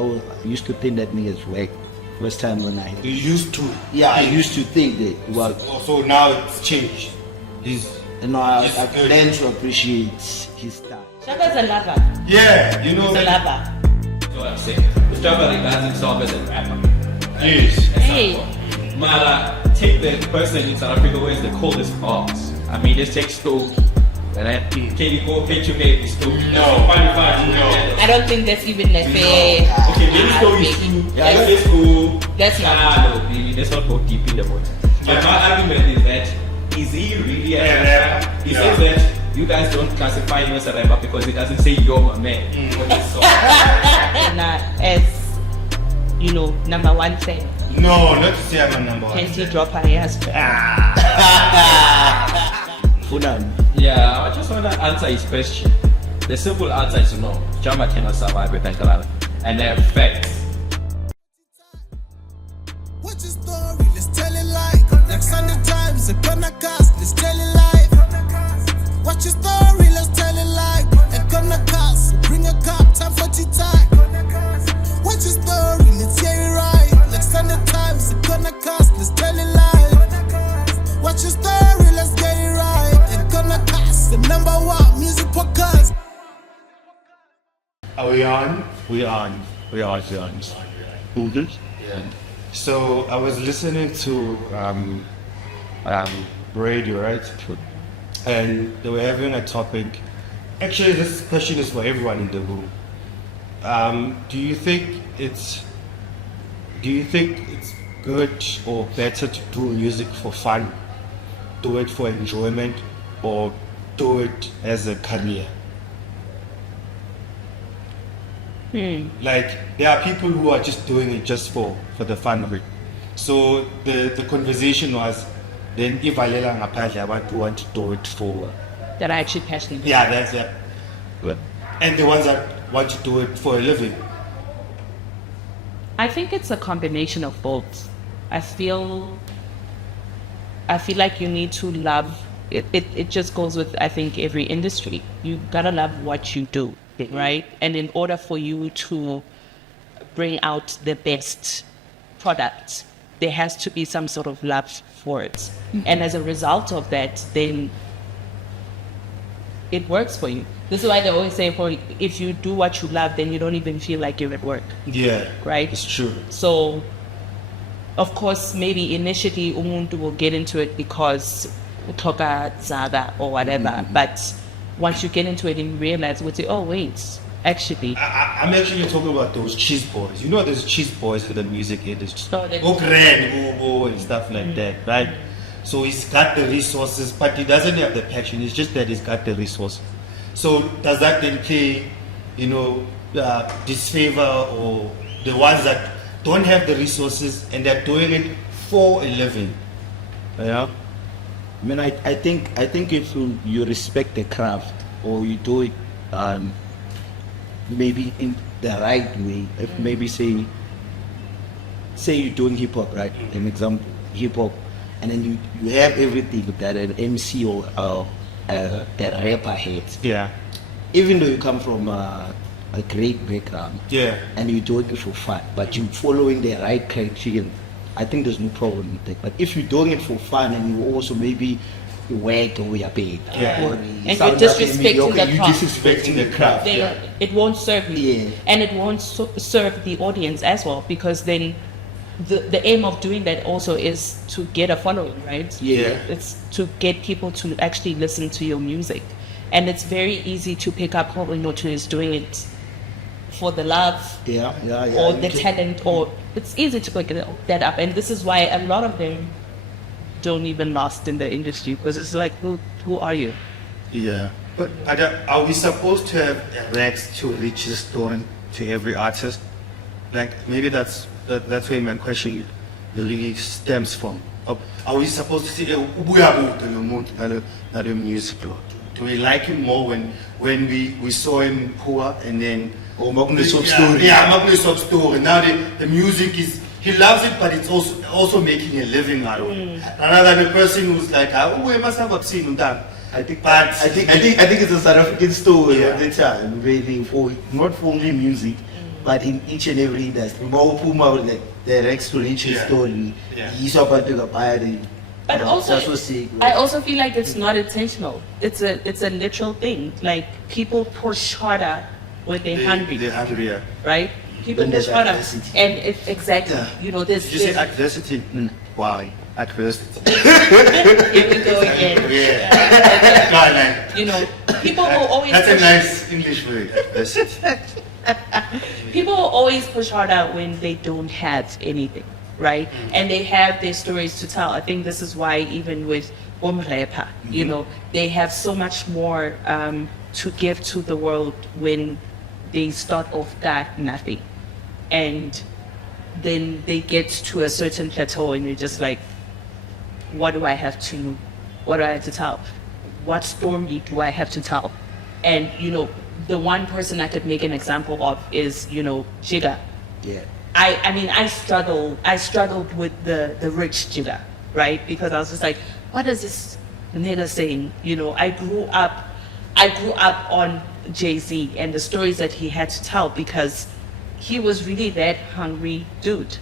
I used to think that niggas whack. First time when I... You used to? Yeah, I used to think that. Well, so now it's changed. And now I've learned to appreciate his style. Sjava's a lover. Yeah, you know. He's a lover. That's what I'm saying. Sjava regards himself as a rapper. Yes. Hey. Mara, take the person in South Africa who has the coldest bars. I mean, just take Stoke. Can you go pitch your baby Stoke? No. I don't think that's even a fair. Okay, maybe Stoke is cool. Yeah, that's cool. That's not. No, baby, let's not go deep in the water. But my argument is that, is he really a rapper? He says that you guys don't classify him as a rapper because he doesn't say you're my man. And as you know, number one fan. No, not to say I'm a number one. Can he drop her ass? Yeah, I just want to answer his question. The simple answer is no. Sjava cannot survive with Ankalala. And they're facts. What's your story? Let's tell it like Sunday times, a gonna cast, let's tell it like. What's your story? Let's tell it like a gonna cast, bring a cup, time for tea time. What's your story? Let's hear it right. Like Sunday times, a gonna cast, let's tell it like. What's your story? Let's get it right. A gonna cast, the number one music podcast. Are we on? We are. Yeah. So I was listening to radio, right? And they were having a topic. Actually, this question is for everyone in the room. Do you think it's good or better to do music for fun, do it for enjoyment, or do it as a career? Like, there are people who are just doing it just for the fun of it. So the conversation was, then if I want to do it for... That are actually passionate. Yeah, that's it. Good. And the ones that want to do it for a living. I think it's a combination of both. I feel like you need to love it. It just goes with, I think, every industry. You gotta love what you do, right? And in order for you to bring out the best product, there has to be some sort of love for it. Mm-hmm. And as a result of that, then it works for you. This is why they always say, if you do what you love, then you don't even feel like you're at work. Yeah, right? It's true. So, of course, maybe initially umuntu will get into it because utoka zaga or whatever. Mm-hmm. But once you get into it and you realize, we'll say, oh wait, actually. I'm actually talking about those cheese boys. You know, there's cheese boys for the music industry. Oh, and stuff like that, right? So he's got the resources, but he doesn't have the passion. It's just that he's got the resources. So does that then play, disfavor or the ones that don't have the resources and they're doing it for a living? Yeah. I mean, I think if you respect the craft or you do it maybe in the right way, if maybe say you're doing hip hop, right? An example, hip hop, and then you have everything that an MC or a rapper has. Yeah. Even though you come from a great background. Yeah. And you do it for fun, but you're following the right criteria, I think there's no problem with that. But if you're doing it for fun and you also maybe you work or you're paid, or and you're disrespecting the craft, disrespecting the craft, it won't serve you, and it won't serve the audience as well, because then the aim of doing that also is to get a following, right? Yeah. It's to get people to actually listen to your music. And it's very easy to pick up who is doing it for the love or the talent, or it's easy to pick that up. And this is why a lot of them don't even last in the industry, because it's like, who are you? Yeah. But are we supposed to have rags to reach the stone to every artist? Like, maybe that's where my question really stems from. Are we supposed to say, music? Do we like him more when we saw him poor and then story? Now the music is, he loves it, but it's also making a living out of it. Rather than a person who's like, we must have seen that. I think it's a South African story at the time, really, not for only music, But in each and every industry, more Puma like their exponential Yeah. story, Yeah. he's about to buy the. But also, that's what's sick. I also feel like it's not intentional. It's a literal thing. Like people push harder when they're hungry, They're hungry, yeah. right? People When push there's harder, adversity. and if exactly, you know, there's Did you say adversity? Why? Adversity. here we go again. Yeah. No, no. You know, people will always That's a push, nice English word. Adversity. people will always push harder when they don't have anything, right? And they have their stories to tell. I think this is why even with Umrepa, you know, they have so much more to give to the world when they start off that nothing. And then they get to a certain plateau and you're just like, what do I have to tell? What story do I have to tell? And, you know, the one person I could make an example of is, you know, Jigga. Yeah. I mean, I struggled with the rich Jigga, right? Because I was just like, what is this nigga saying? You know, I grew up on Jay-Z and the stories that he had to tell because he was really that hungry dude,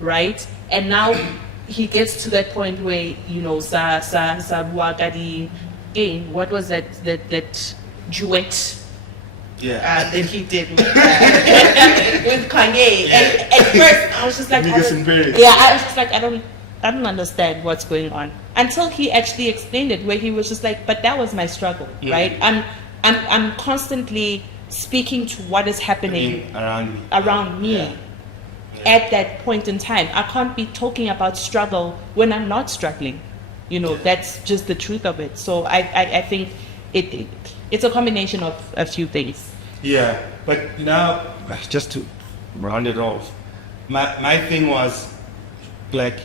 right? And now he gets to that point where, you know, what was that duet Yeah. that he did with Kanye? And at first I was just like, Niggas in Paris. yeah, I was just like, I don't understand what's going on until he actually explained it, where he was just like, but that was my struggle, right? I'm constantly speaking to what is happening Around me. me at that point in time. I can't be talking about struggle when I'm not struggling. You know, that's just the truth of it. So I think it's a combination of a few things. Yeah, but now, just to round it off, my thing was, like,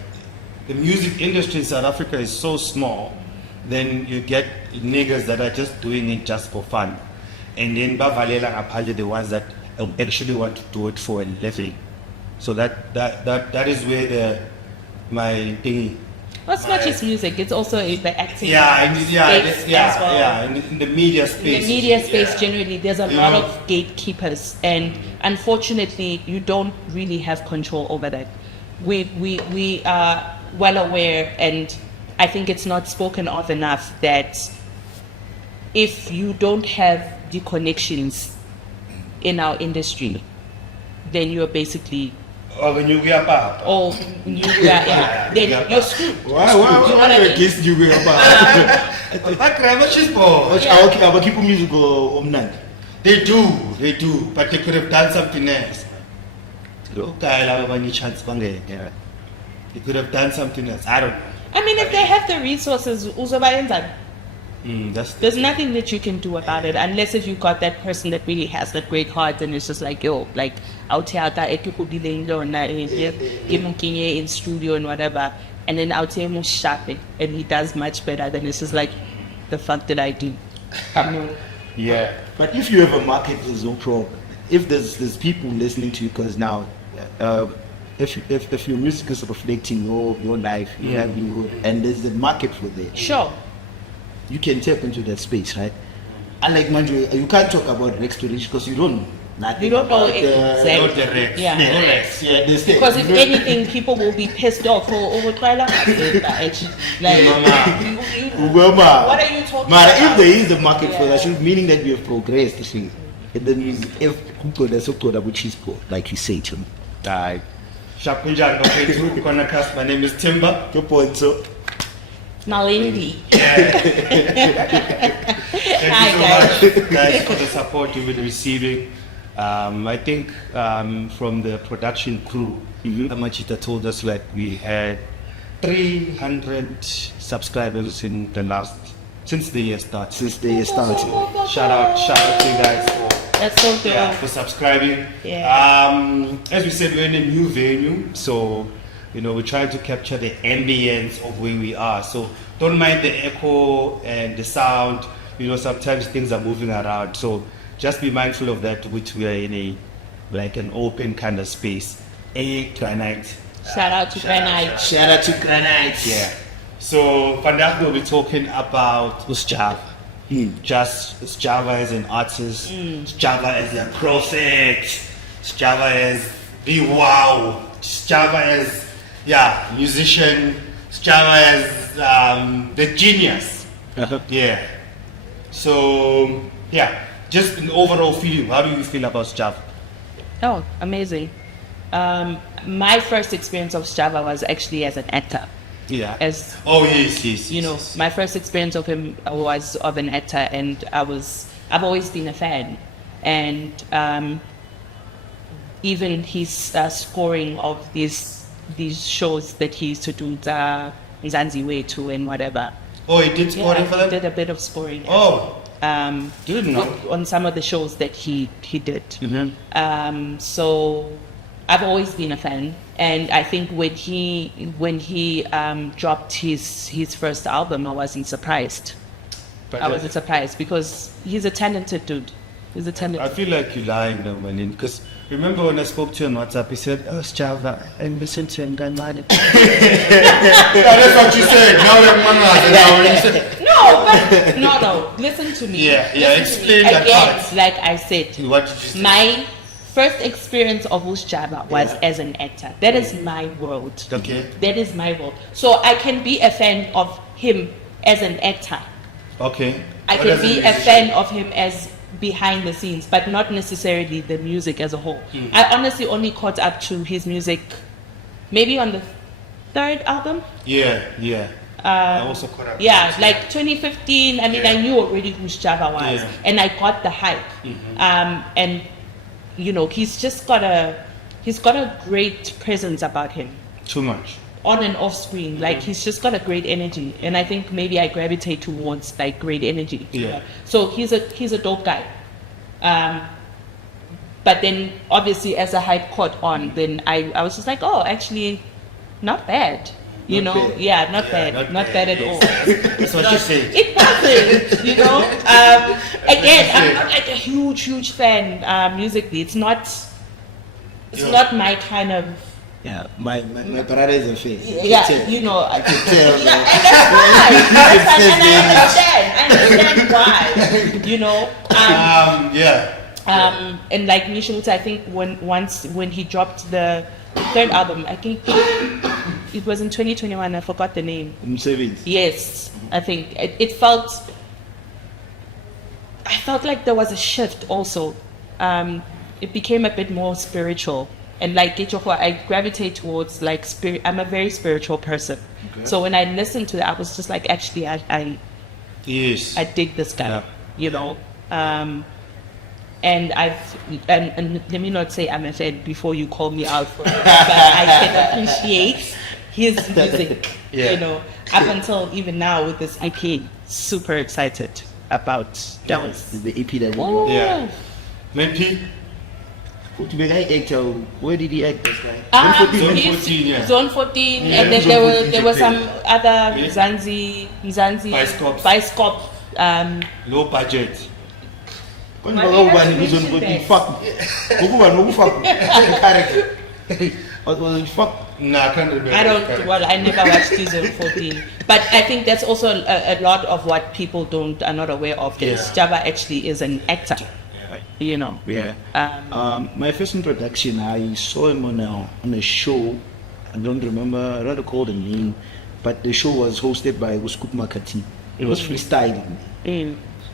the music industry in South Africa is so small, then you get niggas that are just doing it just for fun. And then Bavalela Apalje, the ones that actually want to do it for a living. So that is where my thing. Well, it's not just music; it's also the acting. Yeah, space as well. in the media space. In the media space, Yeah. generally, there's a You lot know? of gatekeepers, and unfortunately, you don't really have control over that. We are well aware, and I think it's not spoken of enough that if you don't have the connections in our industry, then you're basically Or when you get up. all then you're screwed. Why You know what I mean? against you going about? But grandma, she's born. Okay, but keep music omnandi. They do, but they could have done something else. They could have done something else. I don't know. I mean, if they have the resources, uzobayenza. There's nothing that you can do about it unless if you got that person that really has that great heart and it's just like, yo, like out here give him Kuye in studio and whatever, and then out here him shopping and he does much better. Then it's just like, the fuck did I do? Yeah. But if you have a market, there's no problem. If there's people listening to you, because now, if your music is reflecting your life, your livelihood, and there's a market for that, Sure. you can tap into that space, right? Unlike Manju, you can't talk about Rex to Rich because you don't know nothing. You don't know about, exactly. Not the Rex. Yeah. The Rex. Yeah, they say. Because if anything, people will be pissed off over Twila. Like, what are you talking Mara, about? if there is a market for Yeah. that, meaning that we have progressed, you see, it then means if Kuko does so called which is like you say to me. Die. Shapunja, my name is Timber. Your point, so. Malindi. Thank Hi, you so much, guys, for the support you've been receiving. I think from the production crew, Amachita told us that we had 300 subscribers in the since the year started. Since the year started. Shout out to you guys That's so dope. for subscribing. Yeah. As we said, we're in a new venue, so we're trying to capture the ambience of where we are. So don't mind the echo and the sound. Sometimes things are moving around. So just be mindful of that, which we are in an open kind of space. Granite. Shout out to Granite. Shout out to Granite. Yeah. So vandaag we'll be talking about Sjava. Just Sjava as an artist, Sjava as a prophet, Sjava as the wow. Sjava as musician. Sjava as the genius. Yeah. So just an overall feeling. How do you feel about Sjava? Oh, amazing. My first experience of Sjava was actually as an actor. Yeah. As yes. you know, my first experience of him was of an actor, and I've always been a fan, and even his scoring of these shows that he used to do, the Mzansi Way too and whatever. Oh, he did scoring for He them? did a bit of scoring. Oh. Didn't know. On some of the shows that he did. Mm-hmm. So I've always been a fan, and I think when he dropped his first album, I wasn't surprised. I wasn't surprised because he's a talented dude. He's a talented. I feel like you're lying now, Malindi, because remember when I spoke to you on WhatsApp, he said, "Oh, Sjava, and listen to him, Granite." That's what you said. No. Listen to me. Yeah. Listen to me. Explain that Again, part. like I said, What did you say? my first experience of Sjava was as an actor. That is my world. Okay. That is my world. So I can be a fan of him as an actor. Okay. I What can does be it a mean? fan of him as behind the scenes, but not necessarily the music as a whole. I honestly only caught up to his music maybe on the third album. Yeah. I also caught up. Yeah, like 2015. I mean, Yeah. I knew already who Sjava was, Yeah. and I got the hype. And you know, he's got a great presence about him Too much. on and off screen. Like he's just got a great energy, and I think maybe I gravitate towards like great energy. Yeah. So he's a dope guy. But then obviously as the hype caught on, then I was just like, oh, actually, not bad. You Not know, bad. yeah, not bad at all. That's what you said. It wasn't, you know. Again, I'm not like a huge fan musically. It's not my kind of. Yeah, my brother is a fan. Yeah, you know. I can tell. Yeah, and that's why. I understand why. You know. And like Nisha, I think when he dropped the third album, I think it was in 2021. I forgot the name. Umsebenzi. Yes, I think it felt. I felt like there was a shift also. It became a bit more spiritual, and like I gravitate towards like spirit. I'm a very spiritual person, so when I listened to that, I was just like, actually, I dig this guy, Yeah. you know. And and let me not say I'm a fan before you call me out for it, but I can appreciate his music, Yeah. you know, up until even now with this EP. Super excited about that. The EP that Oh. Yeah. Maybe. To be like actor, where did he act this guy? Zone He's 14, yeah. Zone 14, Yeah, and then Zone 14 there were some Japan. other Yeah. Mzansi Bioscopes. Bioscope. Low budget. Fuck. Fuck. No, I can't remember. I never watched Zone 14, but I think that's also a lot of what people are not aware of. That Yeah. Sjava actually is an actor, you know. Yeah. My first introduction, I saw him on a show. I don't recall the name, but the show was hosted by Uskup Makati. It was freestyling.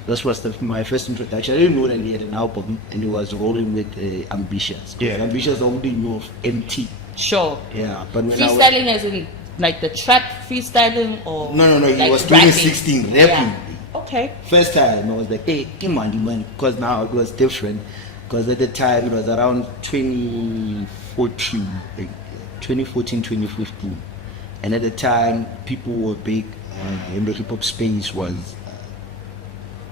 This was my first introduction. I didn't know that he had an album, and he was rolling with Ambitiouz. Yeah. Ambitiouz only knew of MT. Sure. Yeah, but when Freestyling as in like the trap freestyling or No, he like was rapping? 2016 rapping. Yeah. Okay. First time I was like, hey, man, because now it was different. Because at the time it was around 2014, 2015. And at the time people were big in the hip hop space was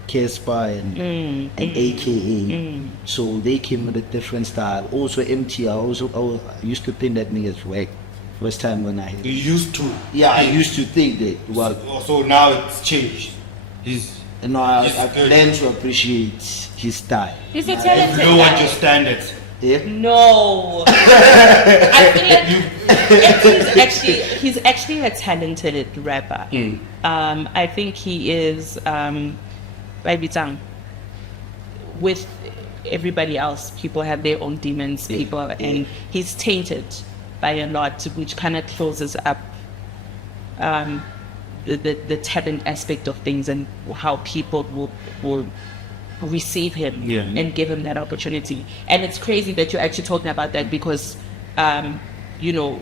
Kespa and AKA. So they came with a different style. Also MT, I used to think that niggas whack. First time when I You used to. yeah, I used to think that well So now it's changed. and now I've good. learned to appreciate his style. He's a You talented know what guy. your standards. Yeah. No. I feel like he's actually a talented rapper. I think he is Baibitang with everybody else. People have their own demons. And he's tainted by a lot, which kind of closes up the talent aspect of things and how people will receive him and give him that opportunity. And it's crazy that you're actually talking about that because, you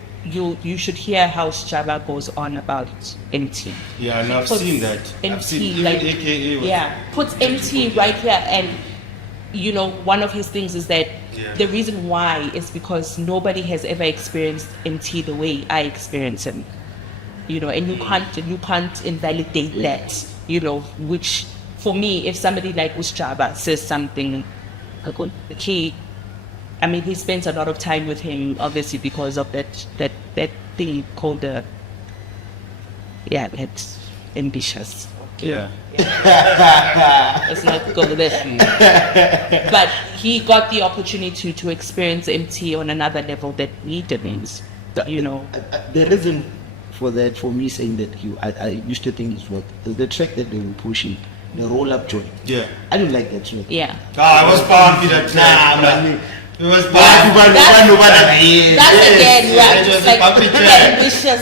should hear how Sjava goes on about MT. Yeah, and I've seen that. I've seen like, AKA was, puts MT right here, and one of his things is that the reason why is because nobody has ever experienced MT the way I experience him. And you can't invalidate that. Which for me, if somebody like Sjava says something, he spends a lot of time with him, obviously, because of that thing called it's ambitious. Yeah. Let's not go there. But he got the opportunity to experience MT on another level that we didn't. The reason for that, for me saying that I used to think it's what the track that they were pushing, the roll-up joint. Yeah. I don't like that track. Yeah. I was bound with that track. It was bound. That's again, right? It was Like, a bumpy track. ambitious.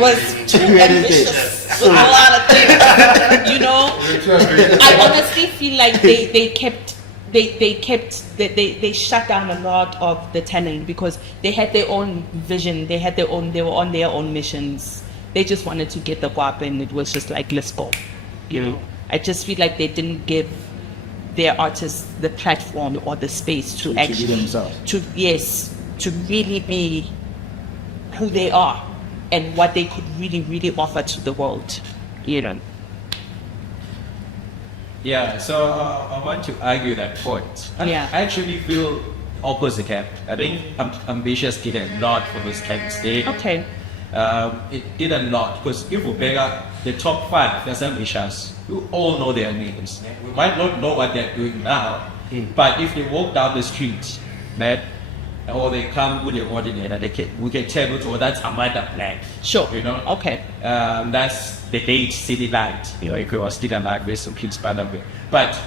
Was too ambitious. With a lot of things. I honestly feel like they shut down a lot of the talent because they had their own vision, they were on their own missions. They just wanted to get the guap and it was just like, let's go. I just feel like they didn't give their artists the platform or the space to actually be themselves. To really be who they are and what they could really, really offer to the world. Yeah, so I want to argue that point. I actually feel opposite camp. I think Ambitiouz did a lot for those camps. Okay. It did a lot because if we pick up the top 5, there's Ambitiouz. You all know their names. We might not know what they're doing now, but if they walk down the street, or they come with the coordinator, we can tell you, oh, that's Amanda Black. Sure. Okay. That's the date City Light. It was still like with some kids, but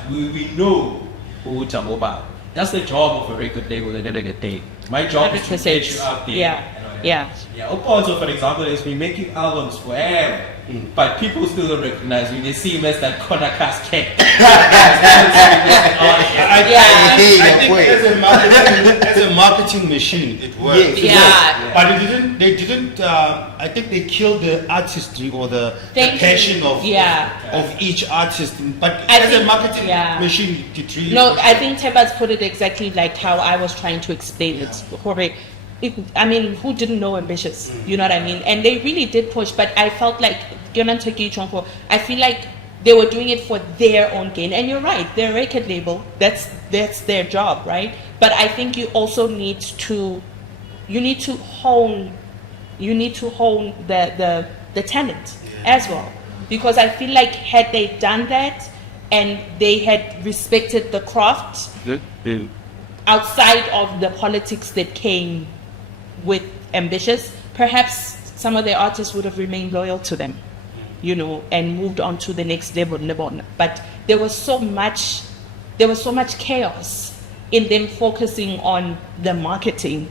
we know who to talk about. That's the job of a record label at the end of the day. My job is to get you out there. Yeah. Also, for example, has been making albums forever, but people still don't recognize me. They see him as that corner cast cat. I think as a marketing machine, it works. Yeah. But they didn't. I think they killed the artistry or the passion of each artist. But as a marketing machine, it really. No, I think Teba's put it exactly like how I was trying to explain it. Correct. Who didn't know Ambitiouz? You know what I mean? And they really did push, but I felt like I feel like they were doing it for their own gain. And you're right, they're a record label. That's their job, right? But I think you also need to hone the talent as well. Because I feel like had they done that and they had respected the craft outside of the politics that came with Ambitiouz, perhaps some of the artists would have remained loyal to them, and moved on to the next level. But there was so much chaos in them focusing on the marketing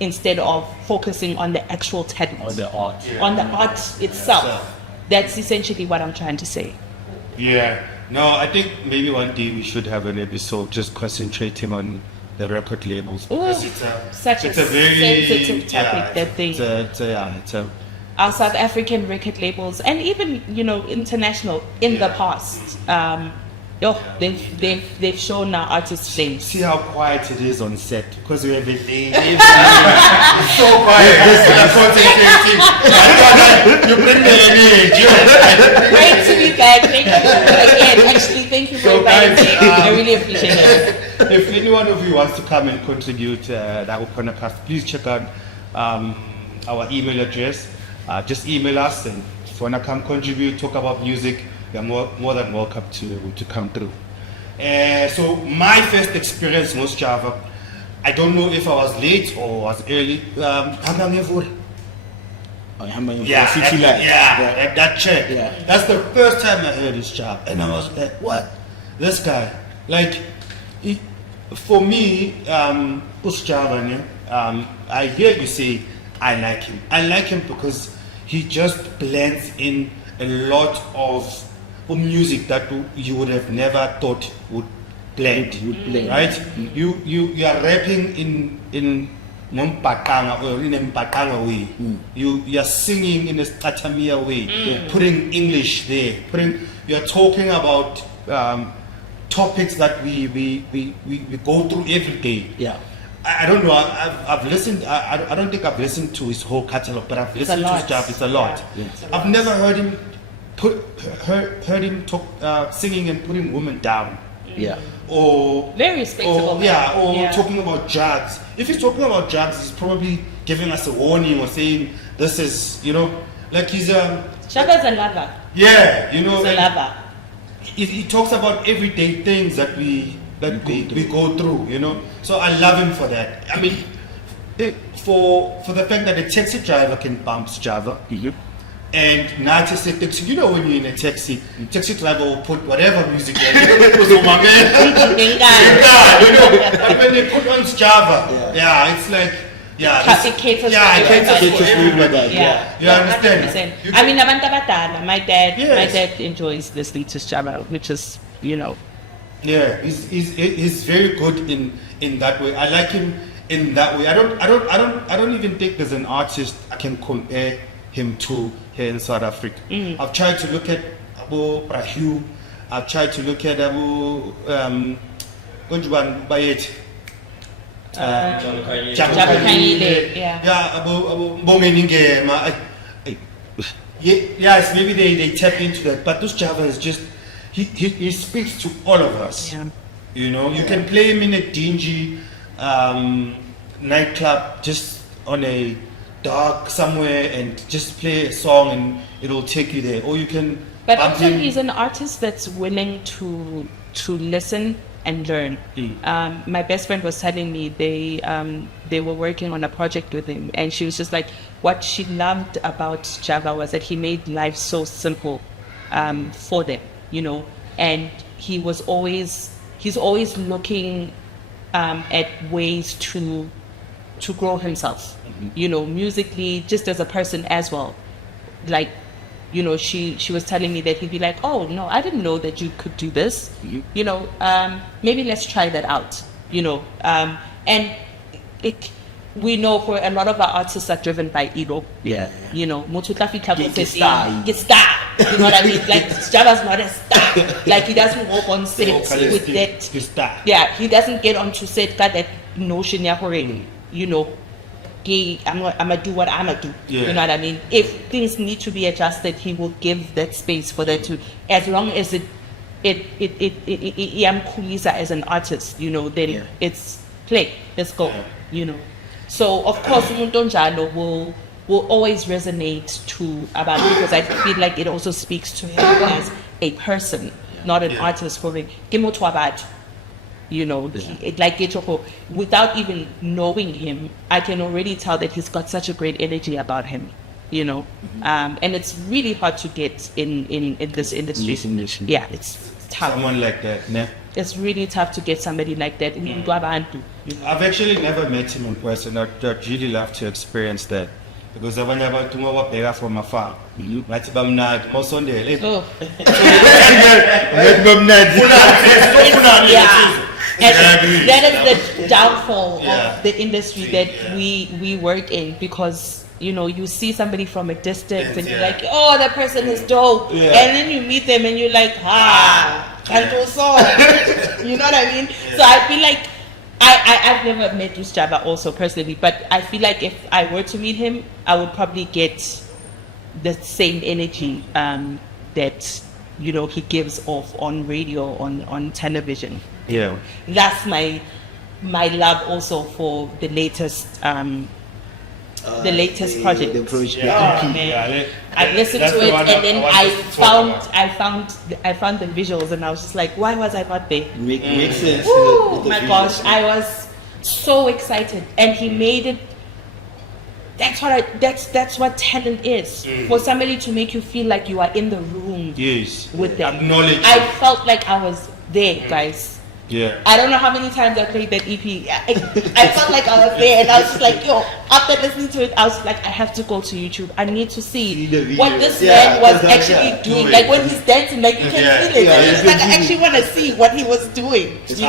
instead of focusing on the actual talent, on the art, on the art itself. That's essentially what I'm trying to say. Yeah. No, I think maybe one day we should have an episode just concentrating on the record labels. Ooh, such a very sensitive topic. Our South African record labels and even international in the past. They've shown our artists things. See how quiet it is on set because we have a day. It's so quiet. You bring me an Great to be back. Thank you again. Actually, thank you for inviting me. I really appreciate it. If any one of you wants to come and contribute that podcast, please check out our email address. Just email us, and if you want to come contribute, talk about music, you're more than welcome to come through. So my first experience was Sjava. I don't know if I was late or was early. At that check. Yeah. That's the first time I heard his job, and I was like, "What? This guy? Like, he For me, Sjava, I hear you say I like him. I like him because he just blends in a lot of music that you would have never thought would blend. Right? You are rapping in Mpatanga or in a Mpatanga way. You are singing in a Statamia way, putting English there. You are talking about topics that we go through every day. Yeah. I don't know. I've listened. I don't think I've listened to his whole catalog, but I've listened to his stuff. It's a lot. Yeah. I've never heard him heard him talk singing and putting women down. Yeah. Or Very respectable. talking about drugs. If he's talking about drugs, he's probably giving us a warning or saying this is, like he's Sjava's a lover. yeah, He's a lover. he talks about everyday things that we go through, So I love him for that. I mean, for the fact that a taxi driver can bump Sjava, and not just a taxi. When you're in a taxi driver will put whatever music there. But when they put on Sjava, it's like, It caters for everybody. Yeah. You understand? 100%. I mean, abantu abadala. My dad Yes. enjoys listening to Sjava, which is, Yeah, he's very good in that way. I like him in that way. I don't even think there's an artist I can compare him to here in South Africa. I've tried to look at Abu Brahu. I've tried to look at Abu Unjuban Bayet. Kanyile, Abu Bongeninge. Yes, maybe they tap into that, but this Sjava is just he speaks to all of us. Yeah. You can play him in a dingy nightclub, just on a dark somewhere, and just play a song, and it'll take you there. Or you can. But bump also, him. he's an artist that's willing to listen and learn. My best friend was telling me they were working on a project with him, and she was just like, what she loved about Sjava was that he made life so simple for them, and he's always looking at ways to grow himself, musically, just as a person as well. Like, she was telling me that he'd be like, oh no, I didn't know that you could do this. Maybe let's try that out. And we know for a lot of our artists are driven by ego. Yeah. Motho tla fitlha ko Get setseng, star. get star. You know what I mean? Like, Sjava's not a star. Like, he doesn't walk on set with that. His star. Yeah, he doesn't get onto set got that notion ya gore, I'm gonna do what I'm gonna do. Yeah. You know what I mean? If things need to be adjusted, he will give that space for that to, as long as it as an artist, then it's play. Let's go. So of course, umuntu onjalo will always resonate to about it, because I feel like it also speaks to him as a person, not an artist. For me, like without even knowing him, I can already tell that he's got such a great energy about him. And it's really hard to get in this industry. Yeah, it's tough. Someone like that, ne? It's really tough to get somebody like that. I've actually never met him in person. I'd really love to experience that. Because I've never been from afar. Right, most on there. Oh. Yeah. And that is the downfall of the industry that we work in, because you see somebody from a distance and you're like, oh, that person is dope, and then you meet them and you're like, can't do so. You know what I mean? So I feel like I've never met Sjava also personally, but I feel like if I were to meet him, I would probably get the same energy that he gives off on radio, on television. Yeah. That's my love also for the latest project. The project. Oh, man. I listened to it, and then I found the visuals, and I was just like, why was I not there? Makes sense. Oh my gosh, I was so excited, and he made it. That's what talent is. For somebody to make you feel like you are in the room Yes. with them. Acknowledge. I felt like I was there, guys. Yeah. I don't know how many times I played that EP. I felt like I was there, and I was just like, yo. After listening to it, I was like, I have to go to YouTube. I need to see the video. what this Yeah, man was yeah, actually yeah. doing. Like when he's dancing, like you can feel it. yeah, And it's yeah. like I actually want to see what he was doing. But the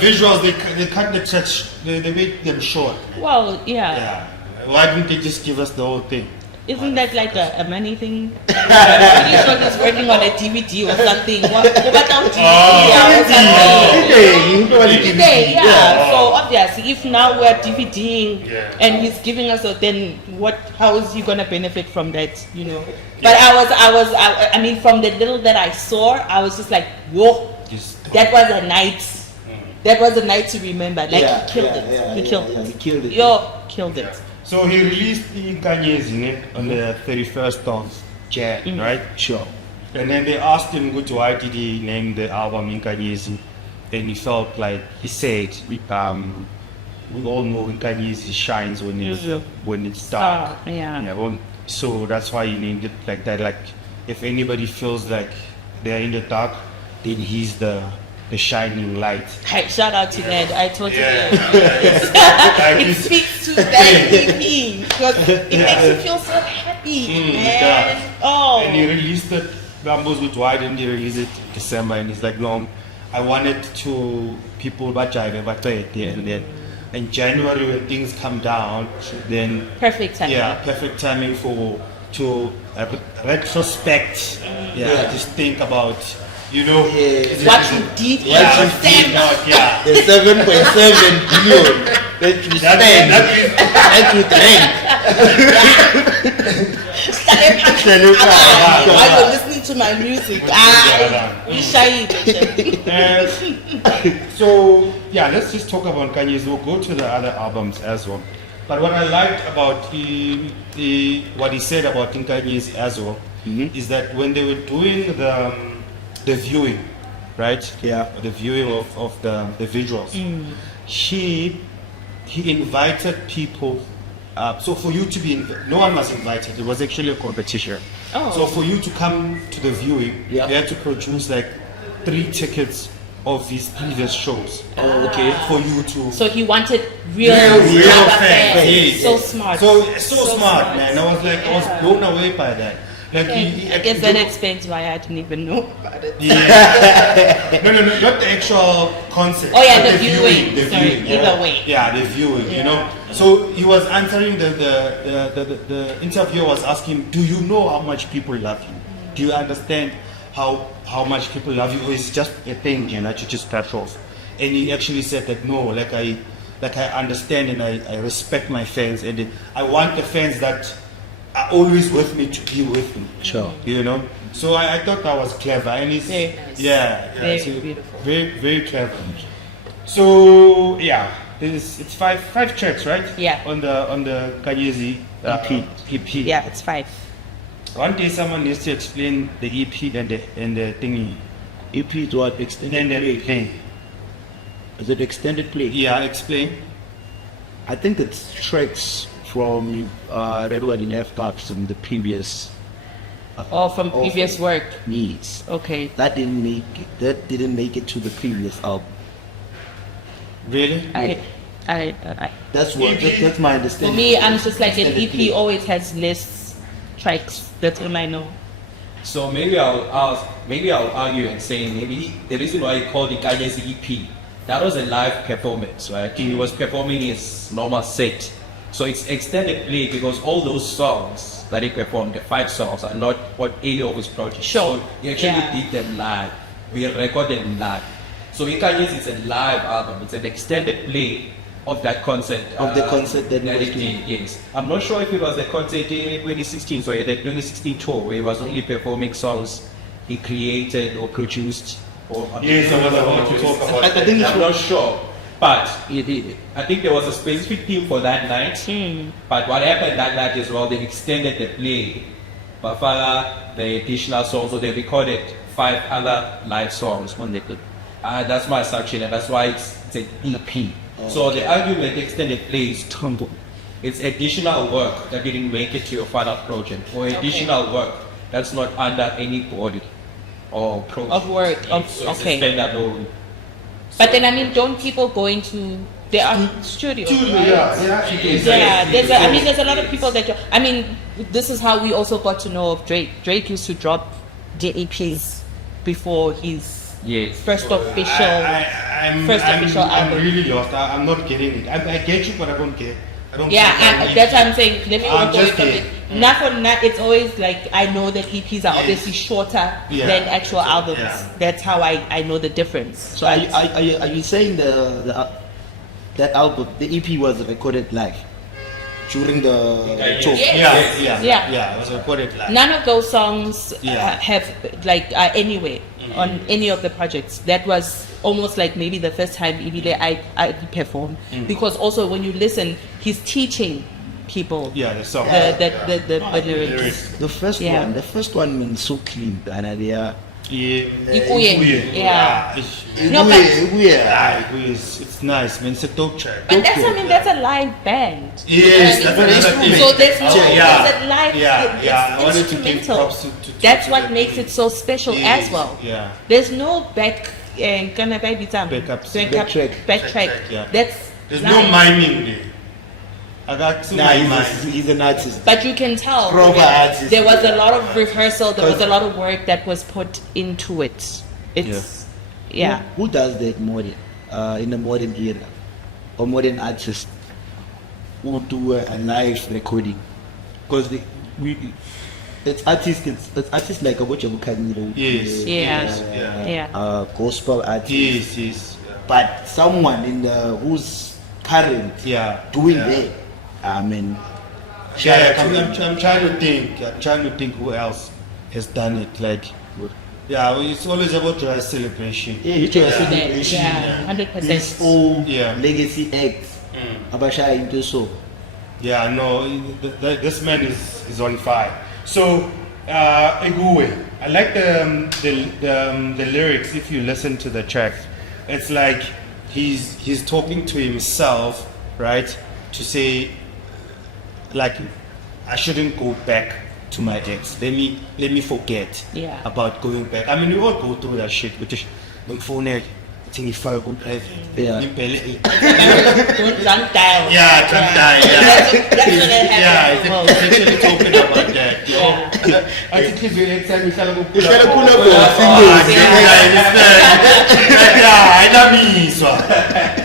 visuals, they cut the touch, they made them short. Well, yeah. Yeah. Why didn't they just give us the whole thing? Isn't that like a money thing? I'm pretty sure he's working on a DVD or something. What about DVD? Yeah. So obviously, if now we're DVDing and he's giving us, then what? How is he gonna benefit from that? You know. But I mean, from the little that I saw, I was just like, whoa, that was a night. That was a night to remember. Like he killed it. He killed it. Yo, killed it. So he released Inkanyezi on the 31st of Jan, right? Sure. And then they asked him, why did he name the album Inkanyezi? And he felt like, he said, we all know Inkanyezi shines when it's dark. Yeah. So that's why he named it like that. Like, if anybody feels like they're in the dark, then he's the shining light. Hey, shout out to that. I totally Like it speaks to that EP because it makes you feel so happy, man. Oh. And he released it. Rambos with why didn't he release it in December? And he's like, no, I wanted to people but and then in January when things come down, then Perfect timing. yeah, perfect timing to retrospect. Just think about. You know, What you did in yeah, December. yeah. The 7.7 billion that you spend, that you drank. I was listening to my music. We shy. So yeah, let's just talk about Kanye's. We'll go to the other albums as well. But what I liked about what he said about Inkanyezi as well is that when they were doing the viewing, right? Yeah. The viewing of the visuals. He invited people. So for you to be, no one was invited. It was actually a competition. Oh. So for you to come to the viewing, you had to produce like 3 tickets of his previous shows. Oh, okay. For you to. So he wanted real fans. Yes. So smart. So smart, man. I was blown away by that. Like I guess that explains why I didn't even know about it. Yeah. no, not the actual concept. Oh yeah, but the viewing. The Sorry, viewing, either way. Yeah, the viewing. You know. So he was answering the interviewer was asking, do you know how much people love you? Do you understand how much people love you, or is it just a thing, you know, that you just touch off? And he actually said that no, like I understand and I respect my fans, and I want the fans that are always with me to be with me. Sure. You know. So I thought that was clever, and it's Very nice. yeah, Very beautiful. very clever. So yeah, it's five tracks, right? Yeah. On the Kanyezi EP. Yeah, it's 5. One day someone needs to explain the EP and the thingy. EP is what? Extended play. Is it extended play? Yeah, explain. I think it's tracks from Red, White and F Cups from the previous From previous work. needs. Okay. That didn't make it to the previous album. Really? That's my For understanding. me, I'm just like an Extended EP play. always has less tracks. That's all I know. So maybe I'll argue and say maybe the reason why he called it Inkanyezi EP, that was a live performance, right? He was performing his normal set. So it's extended play because all those songs that he performed, the 5 songs, are not what any of his projects. Sure. So he actually did them live. We recorded them live. So Inkanyezi is a live album. It's an extended play of that concert. Of the concert that he was he doing. did, yes. I'm not sure if it was the concert in 2016, so the 2016 tour where he was only performing songs he created or produced. Or Yes, I was about to talk about I think I'm not sure. But he did. I think there was a specific theme for that night. But what happened that night is, well, they extended the play. Bafala, the additional songs, so they recorded 5 other live songs on the that's my assumption, and that's why it's an EP. So the argument extended play is tumble. It's additional work that didn't make it to your final project, or additional work that's not under any body. or project. Of work, of- So it's a okay. standalone. But then I mean, don't people go into there are studios, right? Yeah. There's a lot of people that. I mean, this is how we also got to know of Drake. Drake used to drop the EPs before his Yes. first official. I'm album. I'm really lost. I'm not getting it. I get you, but I don't get. I don't. Yeah, get that's what I'm saying. Let me I'm walk away just from there. it. Not for not. It's always like I know that EPs are Yes. obviously shorter Yeah. than actual albums. Yeah. That's how I know the difference. So are you saying that album, the EP was recorded live during the tour? Yes. Yeah. It was recorded live. None of those songs Yeah. have like anywhere on any of the projects. That was almost like maybe the first time Ibile I performed because also when you listen, he's teaching people Yeah, the song. the lyrics. The first one means so clean, and they are. Kuye. Yeah. No, but It's nice, man. It's a dope track. but that's a live band. Yes, You know that's what I mean? another thing. So there's no Yeah. there's a live. Yeah. I wanted It's to give instrumental. props to That's what makes it so special Yes, as well. yeah. There's no backtrack. Backtrack, yeah. That's There's live. no miming there. I got two Nah, miming. he's an artist. But you can tell Proper artist. there was a lot of rehearsal, there was a lot of work that was put into it. It's yeah. Who does that modern in the modern era, or modern artists who do a live recording? Because it's artists like Abocha Bukani, Yes. Yeah. gospel artists, Yes. but someone in the who's current doing that. I mean, I'm trying to think. I'm trying to think who else has done it. Like, well, it's always about a celebration. you try to celebration. Yeah, 100%. This old Yeah. legacy acts. Abasha into so. Yeah, no, this man is on fire. So, Kuye, I like the lyrics. If you listen to the track, it's like he's talking to himself, right? To say, like, I shouldn't go back to my ex. Let me forget Yeah. about going back. I mean, we all go through that shit. But my phone, I think if I go private, Yeah. Don't drunk dial. Yeah, drunk dial, yeah. That's what I Yeah, have. it's actually talking about that. Yeah. I think it's the next time we shall go pull Uhlala up. pull up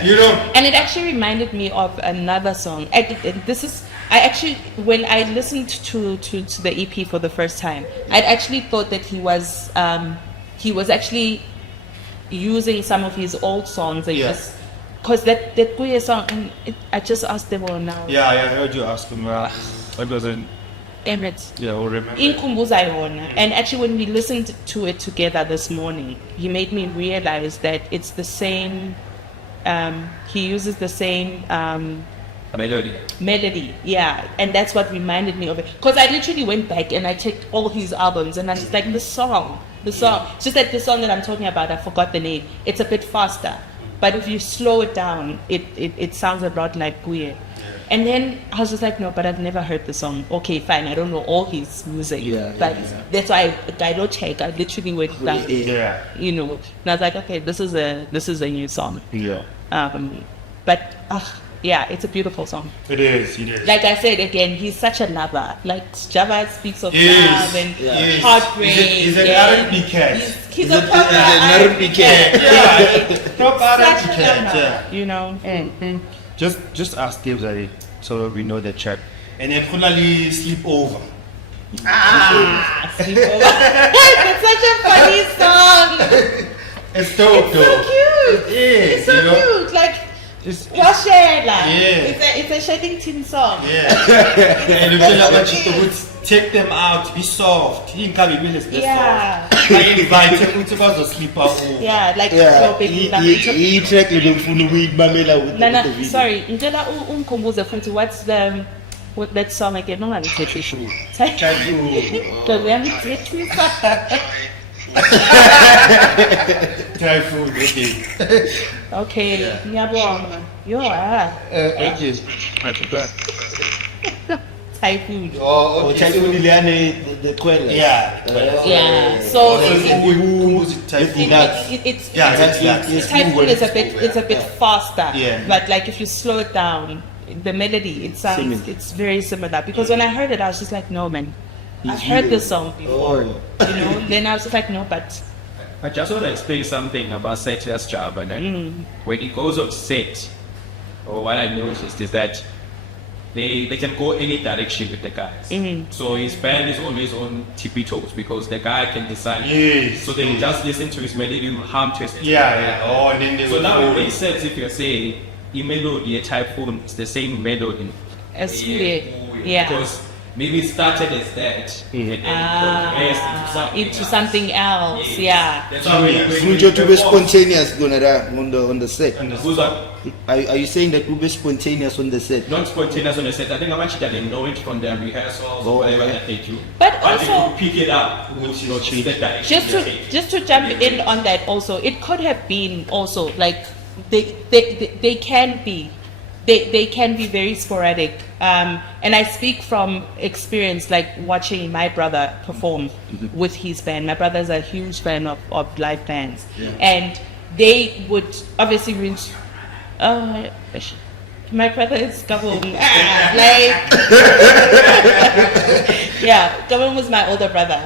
You know? And it actually reminded me of another song. When I listened to the EP for the first time, I actually thought that he was actually using some of his old songs and Yeah. just because that Kuye song, and I just asked them all now. Yeah, I heard you ask him. What was it? Damn it. Yeah, we'll remember. Inkumbuza yona. And actually when we listened to it together this morning, he made me realize that it's the same he uses the same melody, yeah, and that's what reminded me of it. Because I literally went back and I checked all his albums, and I was like, the song. It's just that the song that I'm talking about, I forgot the name. It's a bit faster, but if you slow it down, it sounds a lot like Kuye. And then I was just like, no, but I've never heard the song. Okay, fine, I don't know all his music, but that's why I don't check. I literally went back, Yeah. you know, and I was like, okay, this is a new song. Yeah. But yeah, it's a beautiful song. It is. Like I said again, he's such a lover. Like Sjava speaks of Yes, love and yes. heartbreak. He's an and R&B cat. He's a proper R&B cat. Yeah, Proper R&B such a cat, lover, yeah. you know. Just ask Gibbs so we know the track. And then finally Sleepover. It's such a funny song. It's dope though. So cute. Yes, It's so you know. cute. Like It's- Washela. Yeah. It's a Shedding Tin song. Yeah. And if you like to take them out, be soft. He can be really soft. Yeah. I invite him to go to sleep out. Yeah, like Yeah. so baby. He track with the full weed mamela with Nana, the video. sorry, ngicela umkhumbuze futhi what's what that song again? No ngangithethisa. Typhoon, okay. Okay, ngiyabonga. Yo, Thank you. Typhoon. Oh, Or okay. Typhoon Ileane, the Kwela. Yeah. Yeah. So it's Yeah, that's Typhoon is a bit faster. Yeah. But like if you slow it down, the melody it sounds Similar. it's very similar. Because when I heard it, I was just like, no man, I've heard this song before. You know. Then I was just like, no, but I just want to explain something about Setler's job. And when he goes on set, or what I noticed is that they can go any direction with the guys. So his band is always on tippy toes because the guy can decide. Yes. So they just listen to his melody, hum to his Yeah. Oh, and then they So will now go it makes sense if you say the melody, a Typhoon, it's the same melody. as yeah. Because maybe it started as that and then it progressed Into something else. Yeah. That's how we Funjo to be spontaneous on the set. Who's up? Are you saying that we be spontaneous on the set? Not spontaneous on the set. I think how much that they know it from their rehearsals or whatever that they do. But they also- could pick it up, which is the direction Just to jump in on that also, it could have been also like they can be very sporadic, and I speak from experience, like watching my brother perform with his band. My brother's a huge fan of live bands, and they would obviously reach. Oh, my brother is Gabon. Like, yeah, Gabon was my older brother.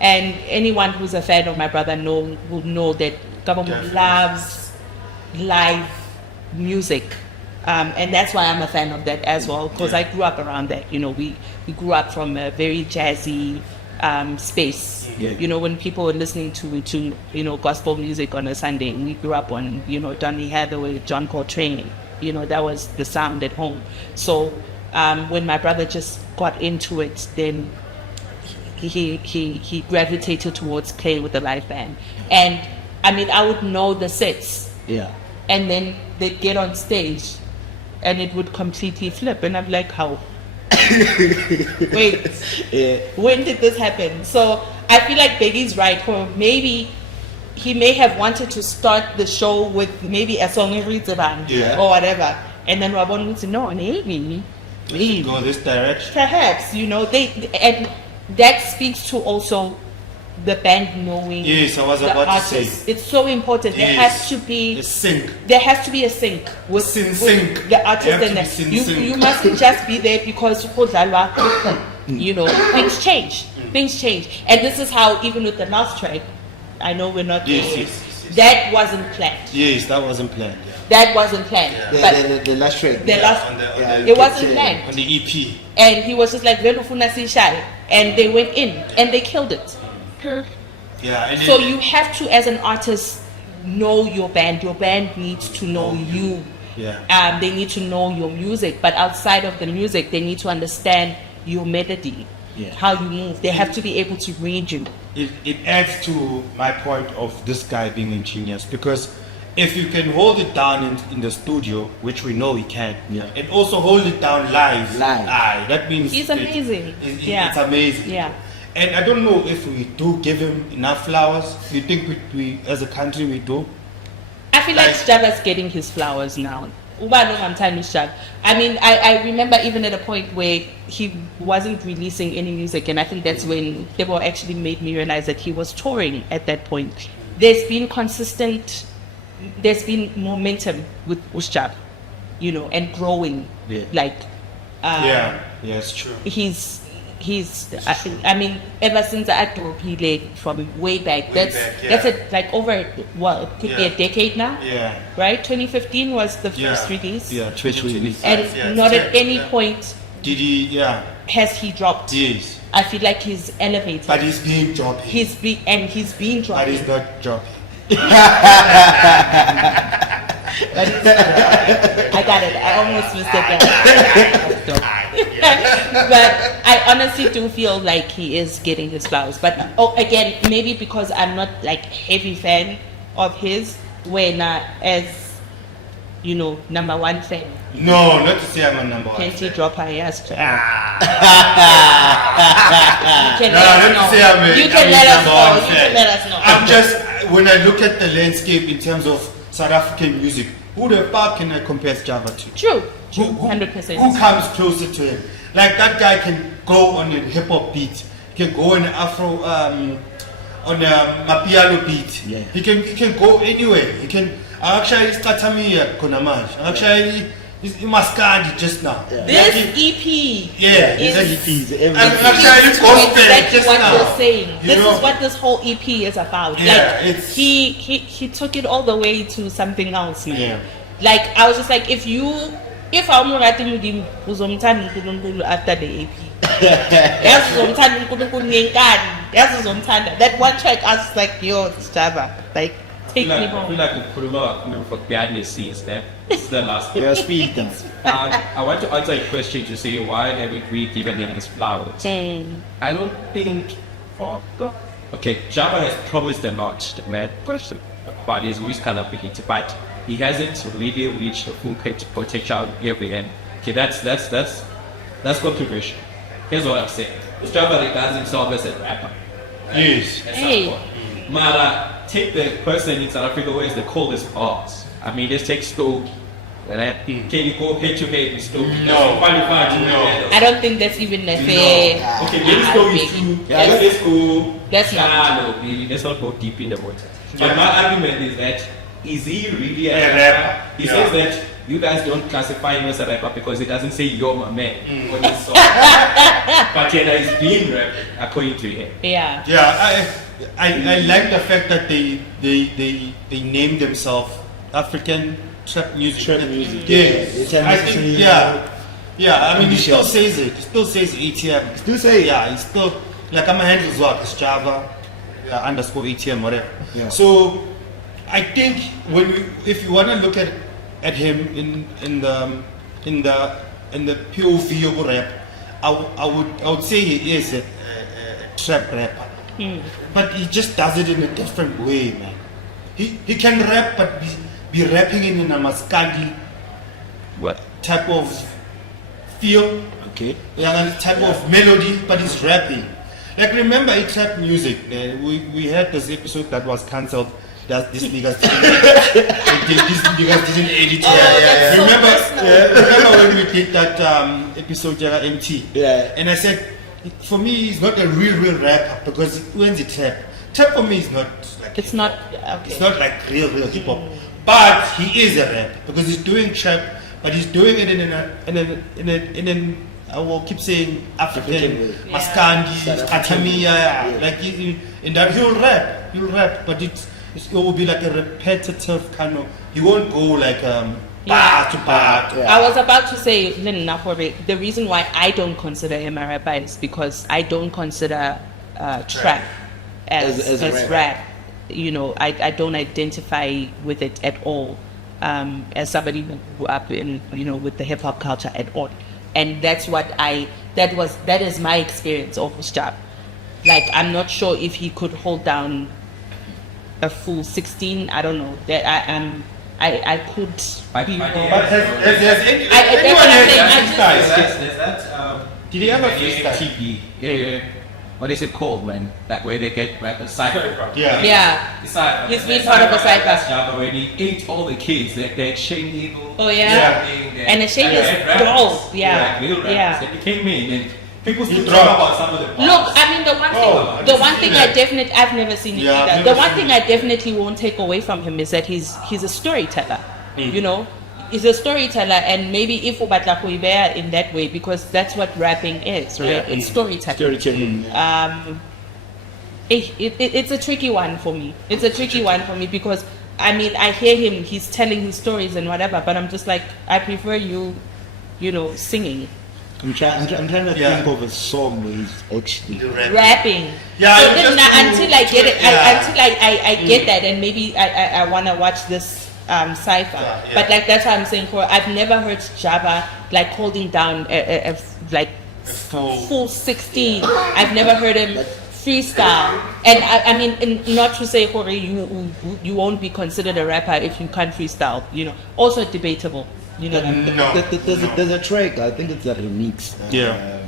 And anyone who's a fan of my brother will know that Gabon loves live music. And that's why I'm a fan of that as well, because I grew up around that. You know, we grew up from a very jazzy space. Yeah. You know, when people were listening to you know, gospel music on a Sunday, we grew up on, you know, Donny Hathaway, John Coltrane. You know, that was the sound at home. So when my brother just got into it, then he gravitated towards playing with the live band. And I mean, I would know the sets, Yeah. and then they'd get on stage and it would completely flip, and I'm like, how? Wait, when did this happen? So I feel like Biggie's right. Or maybe he may have wanted to start the show with maybe a song every time or whatever, and then Wabon would say, no, maybe go this direction. perhaps, you know, and that speaks to also the band knowing. Yes, I was the about to artist. say. It's so important. There Yes. has to be The sync. There has to be a sync with, Sync. the artist You have and to the, be you. sync. You mustn't just be there because you know, things change. Things change, and this is how even with the last track, I know we're not. Yes. That wasn't planned. Yes, that wasn't planned. Yeah. That wasn't planned. But The last track. the last, on the- Yeah, it wasn't on planned. On the EP. And he was just like, "Velo funa sishaya," and they went in and they killed it. Yeah. And So then- you have to, as an artist, know your band. Your band needs to know you. Yeah. They need to know your music, but outside of the music, they need to understand your melody, how you move. They have to be able to read you. It adds to my point of this guy being a genius, because if you can hold it down in the studio, which we know he can, and also hold it down live, that means He's amazing. It's amazing. Yeah. And I don't know if we do give him enough flowers. Do you think we as a country we do? I feel like Sjava's getting his flowers now. I mean, I remember even at a point where he wasn't releasing any music, and I think that's when Debo actually made me realize that he was touring at that point. There's been momentum with Sjava, you know, and growing. Like, it's true. I mean, ever since I dropped Hile from way back, that's like over what, it could be a decade now. Yeah. Right? 2015 was the first release. Yeah, Twitch release. And not at any point Did he? Yeah. has he dropped. Yes. I feel like he's elevated. But he's being dropped. He's being dropped. But he's not dropping. I got it. I almost missed it. But I honestly do feel like he is getting his flowers. But again, maybe because I'm not like heavy fan of his, when as you know, number one fan. No, not to say I'm a number one. Can't he drop her ass? You can No, let us not to know. say I'm a You can let us number know. one You fan. can let us know. I'm just, when I look at the landscape in terms of South African music, who the fuck can I compare Sjava to? True. Who 100%. Who comes closer to him? Like that guy can go on a hip hop beat, he can go on an Afro, on a Mapiano beat. Yeah. He can go anywhere. He can actually start me Konamaj. Actually, he's Maskandi just now. Yeah. This Like EP yeah, is EPs, and everything. actually to gospel exactly just what now. you're saying. You This know? is what this whole EP is about. Yeah, like it's- he took it all the way to something else. Man. Yeah. Like I was just like, if I'm writing with him, after the EP. That's that one track. I was like, yo, Sjava, like take me I feel home. like we for behind the scenes there. This is the last Yeah, speed down. I want to answer a question to say why haven't we given him his flowers? I don't think. Okay, Sjava has promised a lot, the man, about his music ability, but he hasn't really reached the full potential every end. Okay, that's controversial. Here's what I'm saying. Sjava regards himself as a rapper. Yes. Hey. Mara, take the person in South Africa who is the coldest bars. I mean, just take Stoke. Can you go head to head with Stoke? No. Qualified to No. I don't think that's even a fair. Okay, maybe Stoke is too. Let's go. That's not. No, baby, let's not go deep in the water. But my argument is that is he really a A rapper? rapper, He yeah. says that you guys don't classify him as a rapper because it doesn't say you're my man on his song. But yet he's being rapped according to him. Yeah. Yeah, I like the fact that they named themselves African trap music. Trap music, Yeah, yeah. I think I mean he still says it. He still says ATM. Still say it. Yeah, he's still like my handles work. It's Sjava underscore ATM whatever. Yeah. So I think if you want to look at him in the POV of rap, I would say he is a trap rapper. But he just does it in a different way, man. He can rap, but be rapping in a Maskandi What? type of feel, Okay. type of melody, but he's rapping. Like remember, he trap music. We had this episode that was cancelled. That these niggas didn't edit. that's so Remember when we did that episode MT? Yeah. And I said, for me, he's not a real rapper because when he trap for me is not like It's not it's okay. not like real hip hop, but he is a rapper because he's doing trap, but he's doing it in an I will keep saying African, African way. Maskandi, South African. Atamiya, Yeah. like in that he'll rap, but it will be like a repetitive kind of. He won't go like bar to bar. Yeah. I was about to say, the reason why I don't consider him a rapper is because I don't consider trap as rap. rap. You know, I don't identify with it at all. As somebody who grew up in, with the hip hop culture at all. And that's what that is my experience of Sjava. Like, I'm not sure if he could hold down a full 16. I don't know. That I could. But be more- Has anyone definitely- had I freestyle? There's that. Did he ever freestyle? TV. Yeah. What is it called, man? That way they get like a cypher from. Yeah. Yeah. The cypher. He's been part of a cypher. Sjava when he ate all the kids, like that Shane Eagle. Oh, yeah. And the Shane is dope. Yeah. Like real rappers. Yeah. They came in and people still dropped. talk about some of the Look, bars. I mean, Oh, the I've one seen thing that. I've never seen it Yeah, I've either. never The one seen thing it. I definitely won't take away from him is that he's a storyteller. You know, he's a storyteller, and maybe if ubatla kuibea in that way, because that's what rapping is, right? Yeah. It's storytelling. Storytelling. It's a tricky one for me. It's a tricky one for me because I mean I hear him, he's telling his stories and whatever, but I'm just like, I prefer you singing, I'm trying to Yeah. think of a song where he's actually. rapping. Yeah, So you then just do- until I get it, yeah. until I get that, and maybe I wanna watch this cipher. Yeah. But like that's what I'm saying. I've never heard Sjava like holding down a like full 16. I've never heard him freestyle, and I mean, and not to say Jorge, you won't be considered a rapper if you can't freestyle. Also debatable. No. There's a track, I think it's a remix. Yeah.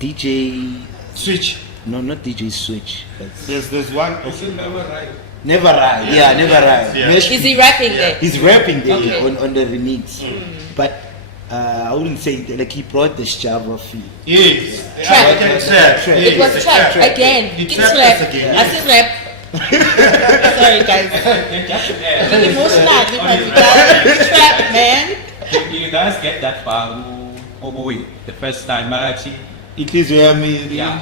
DJ. Switch. No, not DJ Switch. That's There's one. You should never write. Never Ride. Yeah, Never Ride. Yeah. Mesh- Is he rapping there? He's rapping there Okay. on the remix. But I wouldn't say that, like he brought the Sjava feel. Yes. Trap. Trap. It It was Yes, trap trap. again. He It's trapped rap. us again. I said rap. Sorry guys. Just to add, Emotional. It's trap, man. did you guys get that far? The first time, Marachi. It is where me. Yeah,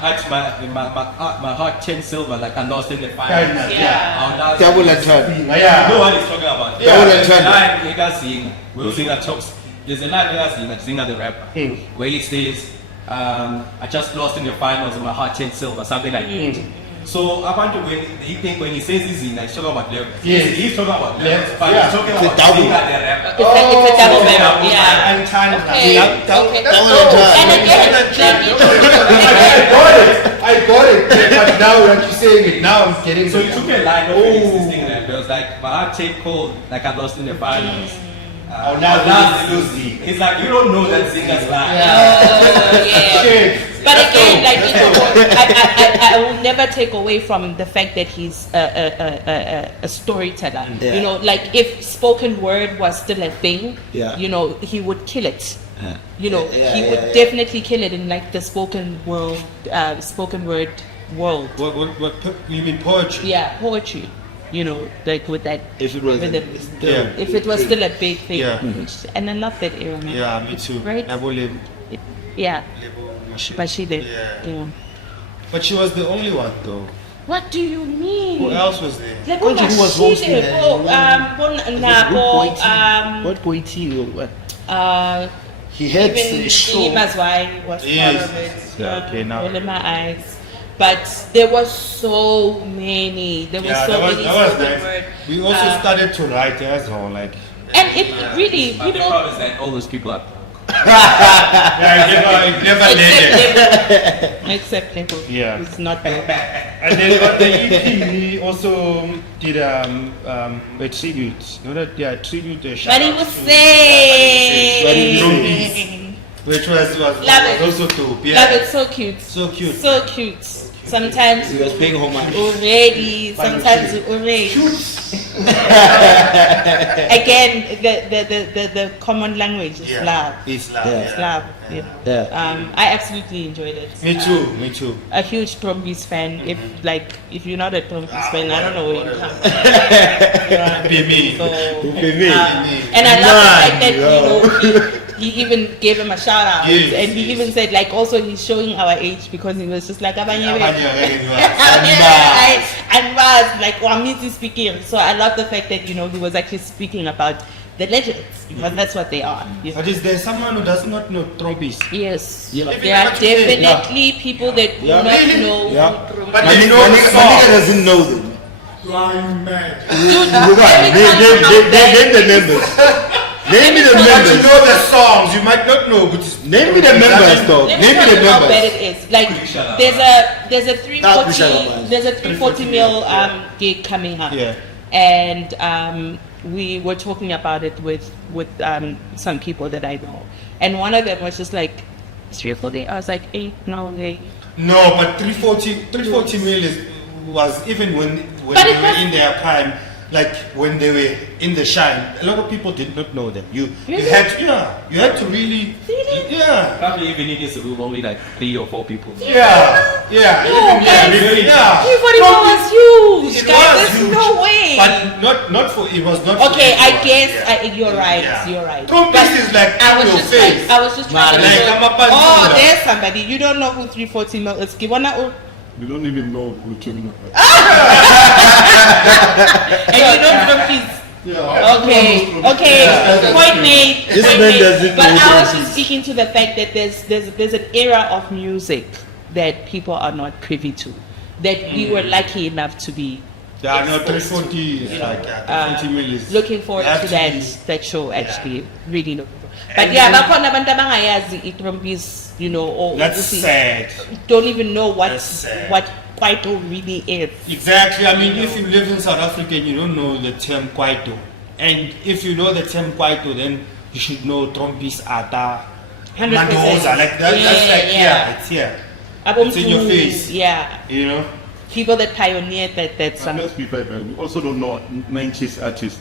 my heart changed silver like I lost in the Finals, final. Yeah. Double and trap. You know Yeah. what he's talking about? Double There's a entendre. line nigga sing, we'll sing at tops. There's a line nigga sing, singer the rapper, where he says, I just lost in the finals and my heart changed silver, something like that. So I want to when he says he's in, he's talking about levels. Yes. He's talking about levels, Yes. but Yeah. he's talking It's a about double. singer the rapper. It's a double Oh, barrel. Yeah. And time. Okay. Okay. Double entendre. And again, I got it. But now that you're saying it, now I'm getting So he it. took a line of an existing rapper. It was like, my heart changed cold, like I lost in the finals. Oh, now Lose. It's like you don't know that singer's line. Oh, yeah. Shit. But again, like I will never take away from the fact that he's a storyteller. Yeah. You know, like if spoken word was still a thing, Yeah. you know, he would kill it. Yeah. You know, Yeah, he yeah, would yeah. definitely kill it in like the spoken word world. What you mean poetry? Yeah, poetry. You know, like with that. If it was rhythm. Yeah. If it was still a big thing. Yeah. And I love that era, man. Yeah, me too. Right? I believe. Yeah. But she did. Yeah. But she was the only one though. What do you mean? Who else was there? Like, Who was hosting it? What poetry or what? He had the show. Mazwai was Yes. part of it. Yeah, okay, now. All in my eyes. But there was so many. There was so many. that was spoken nice. word. We also started to write as well, like. And it really, But the people. problem is that all those people are Yeah, it never ended. Except Nebo. Yeah. It's not bad. And then on the EP, we also did a tribute. You know that? Yeah, tribute to Sjava. But he was saying. Which was Love it. also dope. Yeah. Love it, so cute. So cute. So cute. Sometimes He was paying homage. already, sometimes already. Again, the common language is Yeah. love. It's love. Yeah. It's love. Yeah. Yeah. I absolutely enjoyed it. Me too. Me too. A huge Trombies fan. If you're not a Trombies fan, I don't know where you come from. Be me. So, Be me. and I love the fact that Man, he even gave him a shout out, Yes, and he even said like also he's showing our age because he was just like Abanye, and was like Wamiti speaking. So I love the fact that he was actually speaking about the legends because that's what they are. But is there someone who does not know Trompies? Yes, Yeah. there are definitely people that do Yeah. not Really? know. Yeah. who But My they nigga know the song. doesn't know them. Dude, Name the members. Name me the But you members. know the songs. You might not know. But Name me the members, though. Let me Name me tell the you how bad members. it is. Like Shut there's a Not 340 there's a 340 mil gig coming up. Yeah. And we were talking about it with some people that I know, and one of them was just like 340. I was like, no way. No, but 340 mil was even when But they it were was- in their prime, like when they were in the shine. A lot of people did not know them. You Really? had to really. Yeah. probably even in this room only like 3 or 4 people. Yeah. No, Even, guys, really, yeah. 340 No, was huge, it guys. was There's huge. no way. But not for it was not. Okay, for I everyone. guess Yeah. you're right. Yeah. You're right. Trumpist But is like I in was your just face. trying to Like, show. I'm a person Oh, that- there's somebody you don't know who 340 mil is. We don't even know who came up. And you don't know peace. Okay. Point made. This point man made. doesn't But know I was Trumpist. just speaking to the fact that there's an era of music that people are not privy to, that we were lucky enough to be Yeah, no, 340 is like 340 mil is looking forward to actually- that show. Actually, really looking forward. But yeah, bakhona abantu abangayazi iTrumpis, or That's ukuthi sad. don't even know That's sad. what Kwaito really is. Exactly. I mean, if you live in South Africa and you don't know the term Kwaito, and if you know the term Kwaito, then you should know Trumpis, Ata, 100%. Madoza. Like that, that's like, Yeah. it's here. Abom It's in your Tulu, face. Yeah. You know? people that pioneered that sound. Let's be fair, man. We also don't know 90s artists.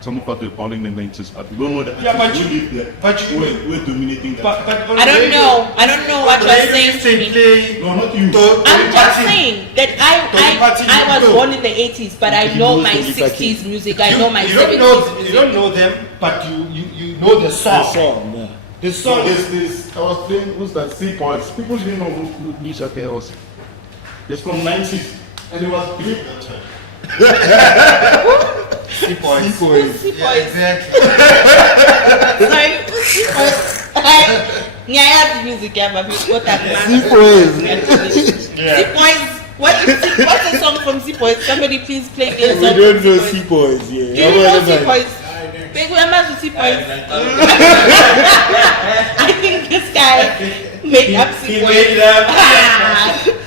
Some of us are calling them 90s artists. We don't know the Yeah, but artists you- who live there. but you- We're dominating that. But I don't know what you're saying to me. No, not you. I'm just saying that I was born in the 80s, but I know my knows the 60s music. I know my you 70s don't music. know them, but you know the song. The song, yeah. The So song there's this, I was playing, who's that, Seaports. People didn't know who Nisha K was. It's from 90s, and it was big at that time. Seaports. Who's Yeah, Seaports? exactly. Sorry, who's Seaports? Nyaya's music, yeah, but we've got that man. Seaports. Seaports. What's the song from Seaports? Somebody please play me a We song don't from know Seaports. Seaports, yeah. Do you know Seaports? Big Wemba's Seaports. I think this guy made up Seaports.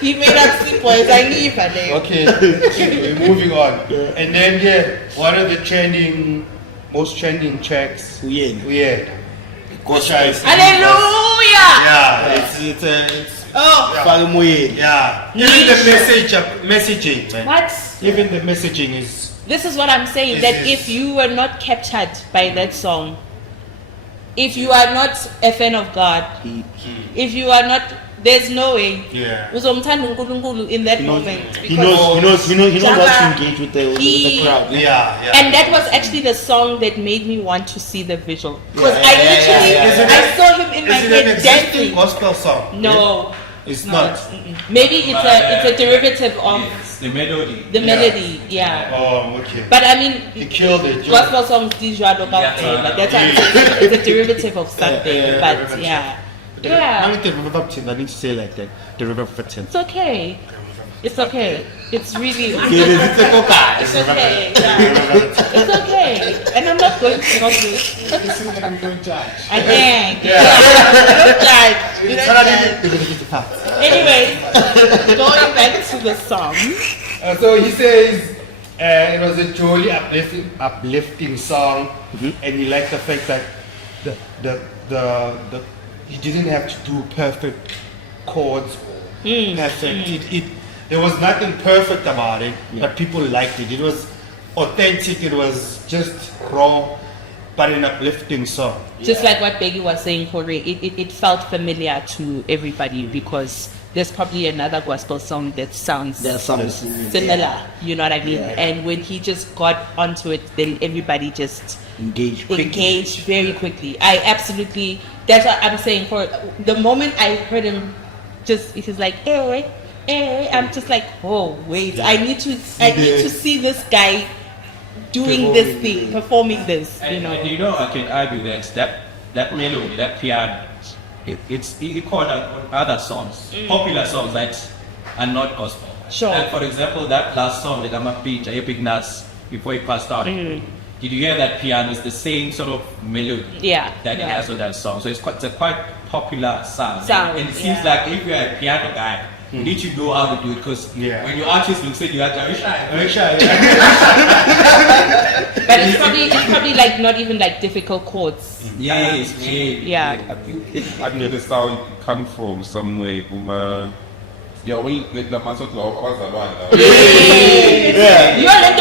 He made up Seaports. I knew if I did. Okay, we're moving on. And then one of the most trending tracks Uyena. we had. Hallelujah! Yeah, it's Oh, Faka moyeni. yeah. Even the messaging, man. what? Even the messaging is. This is what I'm saying, Is that this- if you were not captured by that song, if you are not a fan of God, if you are not, there's no way. Yeah. Uzomthanda uNkulunkulu in that moment. He knows how Java, to engage with the he- crowd. Yeah, yeah. And that was actually the song that made me want to see the visual. Because Yeah, I yeah, literally, yeah, yeah. I saw him in my Is it an head existing dancing. gospel song? No, It's no. not. Maybe it's a derivative of Yes, the melody. the melody, yeah. Oh, okay. But I mean, He killed it. gospel songs these are about Yeah. like that's what I'm saying. It's a derivative of something, Yeah, but derivative. yeah, I yeah. need I need to say like that. The river of Fatin. It's okay. It's okay. It's really It's it's okay. Yeah. It's okay. And I'm not going to not do it. I think. Yeah. You don't judge. You don't judge. Anyway, going back to the song. So he says it was a jolly uplifting song, and he liked the fact that the he didn't have to do perfect chords, perfect. There was nothing perfect about it, but people liked it. It was authentic. It was just raw, but an uplifting song. Just like what Peggy was saying, Corey, it felt familiar to everybody because there's probably another gospel song that sounds similar, you know what I mean? Yeah. And when he just got onto it, then everybody just Engaged very quickly. I absolutely, that's what I'm saying. For the moment I heard him, he's like, hey, I'm just like, oh wait, I need to see this guy doing this thing, performing this, you know. And you know, I can argue that melody, that piano, it's equal on other songs, popular songs that are not gospel. Sure. Like for example, that last song that I'm a feature, Epic Nas, before he passed out. Did you hear that piano? It's the same sort of melody that he has on that song. So it's a quite popular sound. And it seems like if you're a piano guy, you need to know how to do it because when your artist looks at you, you're like, But it's probably like not even like difficult chords. yes, Yeah. I think the sound comes from somewhere. Yeah, we with the muscle of Azalwana. You are like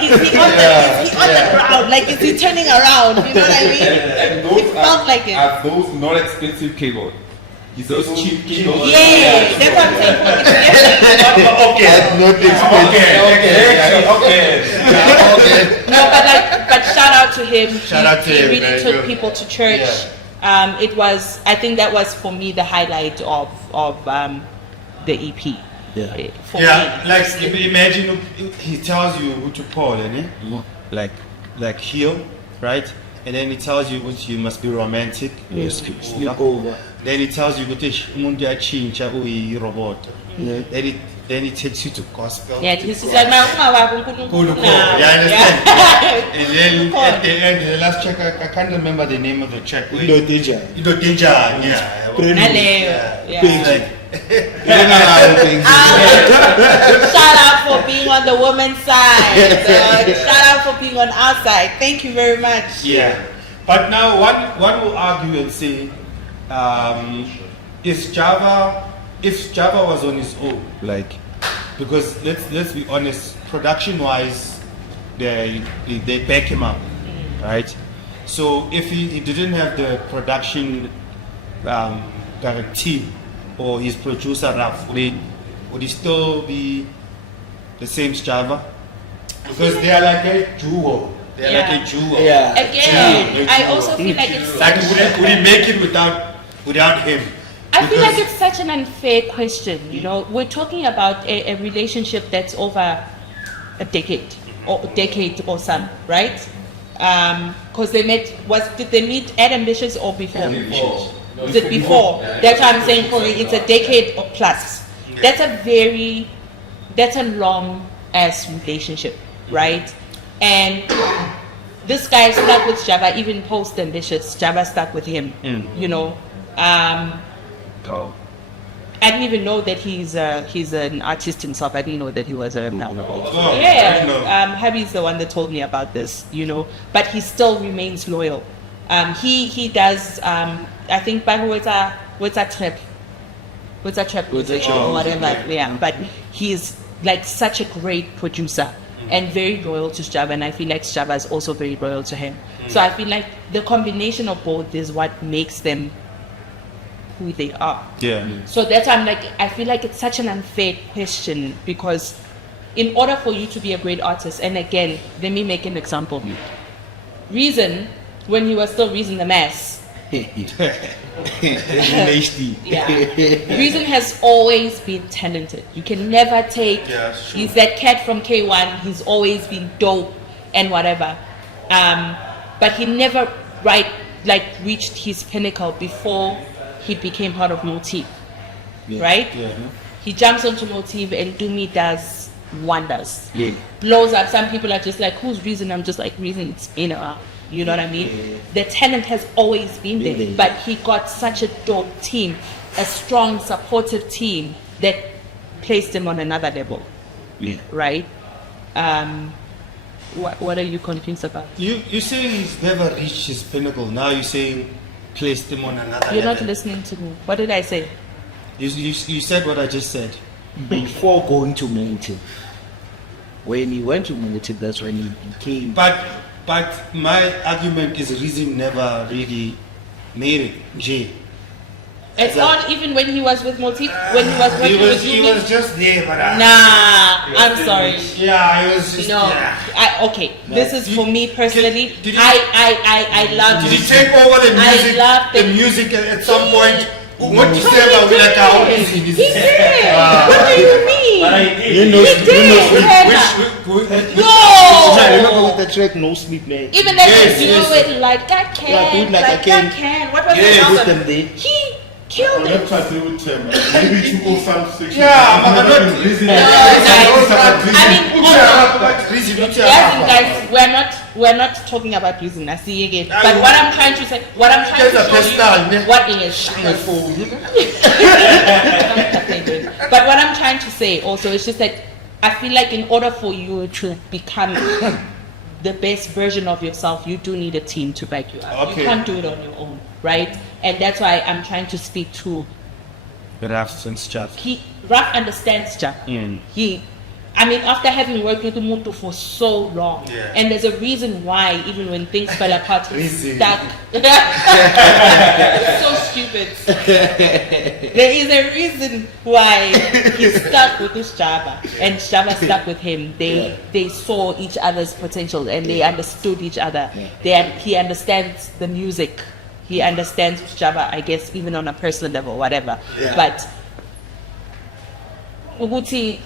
Is he on the ground? Like, is he turning around? You know what I mean? It felt like it. Are those not expensive keyboard? those cheap keyboards. Yeah, that's what I'm saying. No, but shout out to him. Shout out to he him, really very took good. people to church. Yeah. It was, I think that was for me the highlight of the EP. Yeah. For Yeah, me. like imagine he tells you who to call, like heal, right? And then he tells you what you must be romantic. Sleep over. Then he tells you what umuntu uyachinja uyirobot. Then he takes you to gospel. Yeah, he's just like, "Nah, Kulu call. Yeah, I understand. And then at the end, the last track, I can't remember the name of the track. Indonesia. Indonesia, yeah. Yeah. Like, Shout out for being on the woman's side. Shout out for being on our side. Thank you very much. yeah. But now one will argue and say if Sjava was on his own, like, because let's be honest, production wise, they back him up, right? So if he didn't have the production team or his producer Ruff, would he still be the same Sjava? Because they are like a duo. They're like a duo. Yeah. Again, I also feel like it's Like would he make it without him? I feel Because- like it's such an unfair question. You know, we're talking about a relationship that's over a decade or some, right? Because they met. Did they meet at Ambitiouz or before? Before. No, Was it before? That's what I'm saying. For it's a decade or plus. That's a long ass relationship, right? And this guy stuck with Sjava even post Ambitiouz. Sjava stuck with him. You know. I didn't even know that he's an artist himself. I didn't know that he was a Habi's the one that told me about this, you know. But he still remains loyal. He does. I think what's a trap or whatever. Yeah, but he's like such a great producer and very loyal to Sjava, and I feel like Sjava is also very loyal to him. So I feel like the combination of both is what makes them who they are. Yeah. So that's why I'm like, I feel like it's such an unfair question, because in order for you to be a great artist, and again, let me make an example. Reason, when he was still Reason the Mass, Reason has always been talented. You can never take, Yeah, sure. he's that cat from K1, he's always been dope and whatever. But he never reached his pinnacle before he became part of Motif, right? Yeah. He jumps onto Motif and Dumi does wonders. Yeah. Blows up. Some people are just like, who's Reason? I'm just like, Reason, it's been around. You know what I mean? Yeah. The talent has always been there, Really? but he got such a dope team, a strong, supportive team that placed him on another level, Yeah. right? What are you confused about? You saying he's never reached his pinnacle. Now you're saying placed him on another You're not level. listening to me. What did I say? You said what I just said. Before going to Motive, when he went to Motive, that's when he became. But my argument is Reason never really made it. Jay. It's not even when he was with Motif, when he was working with He Dumi. was just there, but Nah, I'm sorry. yeah, he was just No, yeah. this is for me personally. Did he- I love Did he you. take over the I music? love The the- music at some point. What you But say about he like how did. easy He this is? did. What do you mean? But I You know, He did. I remember No. with the track No Sleep, man. Even that Yes, you yes. do it like I can, Yeah, do it like I can. What was Yeah, the put album? them there. He killed On it. that part, they would tell me, maybe 206. Yeah, but not Reason. No, guys, we're not talking about using Nasi again. But what I'm trying to say, what I'm trying to That's a personal, show you, yeah. what is But what I'm trying to say also is just that I feel like in order for you to become the best version of yourself, you do need a team to back you up. Okay. You can't do it on your own, right? And that's why I'm trying to speak to Ruff and stuff. Ruff understands Jack. After having worked with Umuntu for so long, Yeah. and there's a reason why, even when things fell apart, he's Reason. stuck. So stupid. There is a reason why he's stuck with this Sjava, and Sjava stuck with him. They saw each other's potential, and they understood each other. He understands the music. He understands Sjava, I guess, even on a personal level, whatever. Yeah. But Uguti,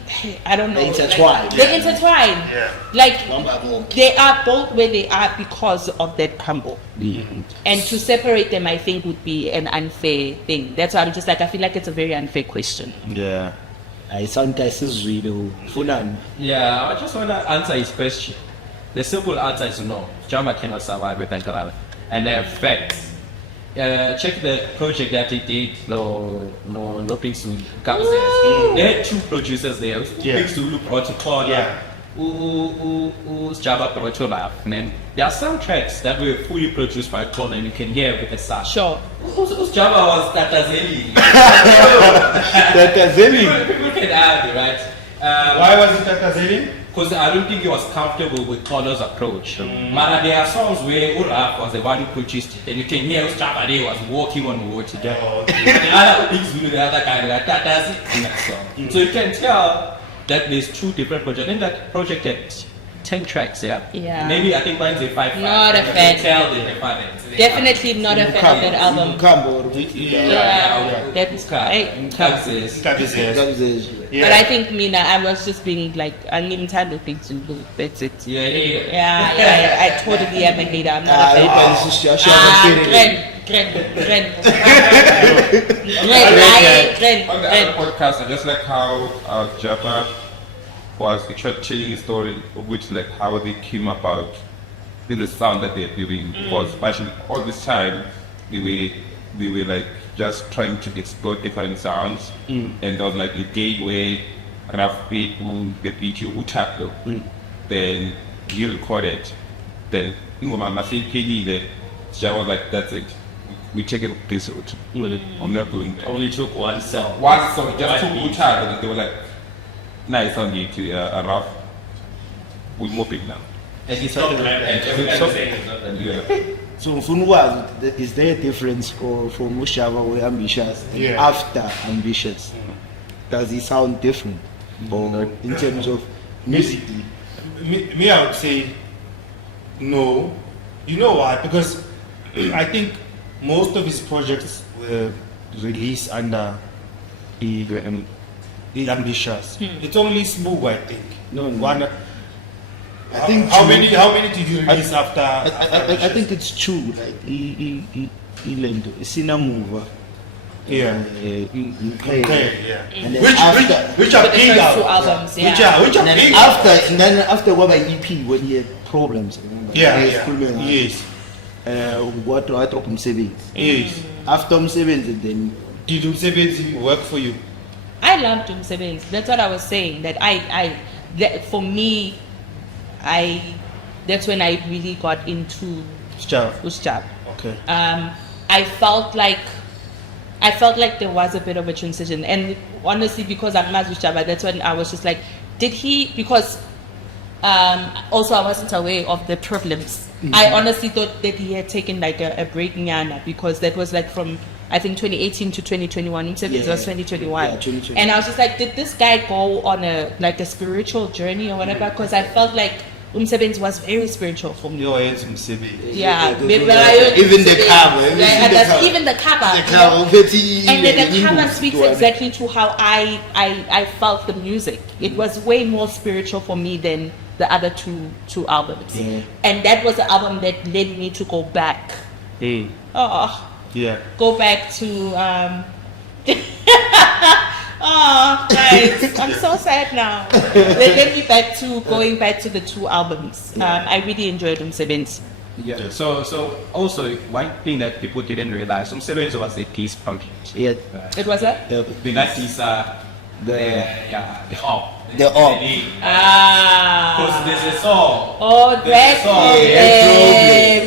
I don't know. They intertwine. They intertwine. Yeah. Like One by one. they are both where they are because of that combo. And to separate them, I think, would be an unfair thing. That's why I'm just like, I feel like it's a very unfair question. Yeah. I sometimes is really funan. Yeah, I just want to answer his question. The simple answer is no. Sjava cannot survive with Ankara. And they have facts. Check the project that they did, no Big Zulu. They had two producers there. Yeah. Big Zulu brought to Claudia. Sjava brought to life. And then there are some tracks that were fully produced by Tone and you can hear with the sound. Sure. Sjava was Tatazeli. People can argue, right? Why was it Tatazeli? Because I don't think he was comfortable with Tono's approach. But there are songs where Ruff was the one who produced it, and you can hear Sjava was walking on water. The other things with the other guy, like Tatazi in that song. So you can tell that there's two different projects. And that project had 10 tracks, yeah. Yeah. Maybe I think mine's a 5. Not a You fan. can tell the fun. Definitely not a fan of that album. Yeah, that's right. But I think Mina, I was just being like, I need time to do. That's it. Yeah. I totally am a hater. I'm not a fan. On the other podcast, I just like how Japa was telling a story of which like how they came about in the sound that they're doing. Was actually all this time we were like just trying to explore different sounds, and there was like a day where enough people get beat you utaplo, then you record it, then my Sjava was like, that's it. We check it this out. I'm not going to. Only took one song. One song, just two guitar, and they were like, nice on you to Ruff. We move it now. And he stopped and So Funwa, is there a difference for Sjava or Ambitiouz and after Ambitiouz? Does it sound different? Or in terms of musically? Me, I would say no. You know why? Because I think most of his projects were released under the Ambitiouz. It's only Smooth, I think. No. One. I think How many did you release after? I think it's true. Like Sina Move. Yeah. Okay. Yeah. And then Which are The big first two albums. albums, Which yeah. are And big. then after what by EP when he had problems. Remember? Yeah. Yes. What Umsebenzi. Yes. After Umsebenzi, then Did Umsebenzi work for you? I loved Umsebenzi. That's what I was saying. That for me, that's when I really got into Sjava. Sjava. Okay. I felt like there was a bit of a transition, and honestly, because I'm not Sjava, that's when I was just like, did he? Because also I wasn't aware of the problems. I honestly thought that he had taken like a break in Yana, because that was like from I think 2018 to 2021. It was 2021. Yeah, 2021. And I was just like, did this guy go on a spiritual journey or whatever? Because I felt like Umsebenzi was very spiritual for me. Your hands Umsebenzi. Yeah, even the cover, even the cover. And then the cover speaks exactly to how I felt the music. It was way more spiritual for me than the other two albums. Yeah. And that was the album that led me to go back. Yeah. Go back to oh guys, I'm so sad now. They led me going back to the two albums. I really enjoyed Umsebenzi. Yeah. So also one thing that people didn't realize, Umsebenzi was a peace project. Yeah. It was that? The hop. Because there's a song. Oh, There's a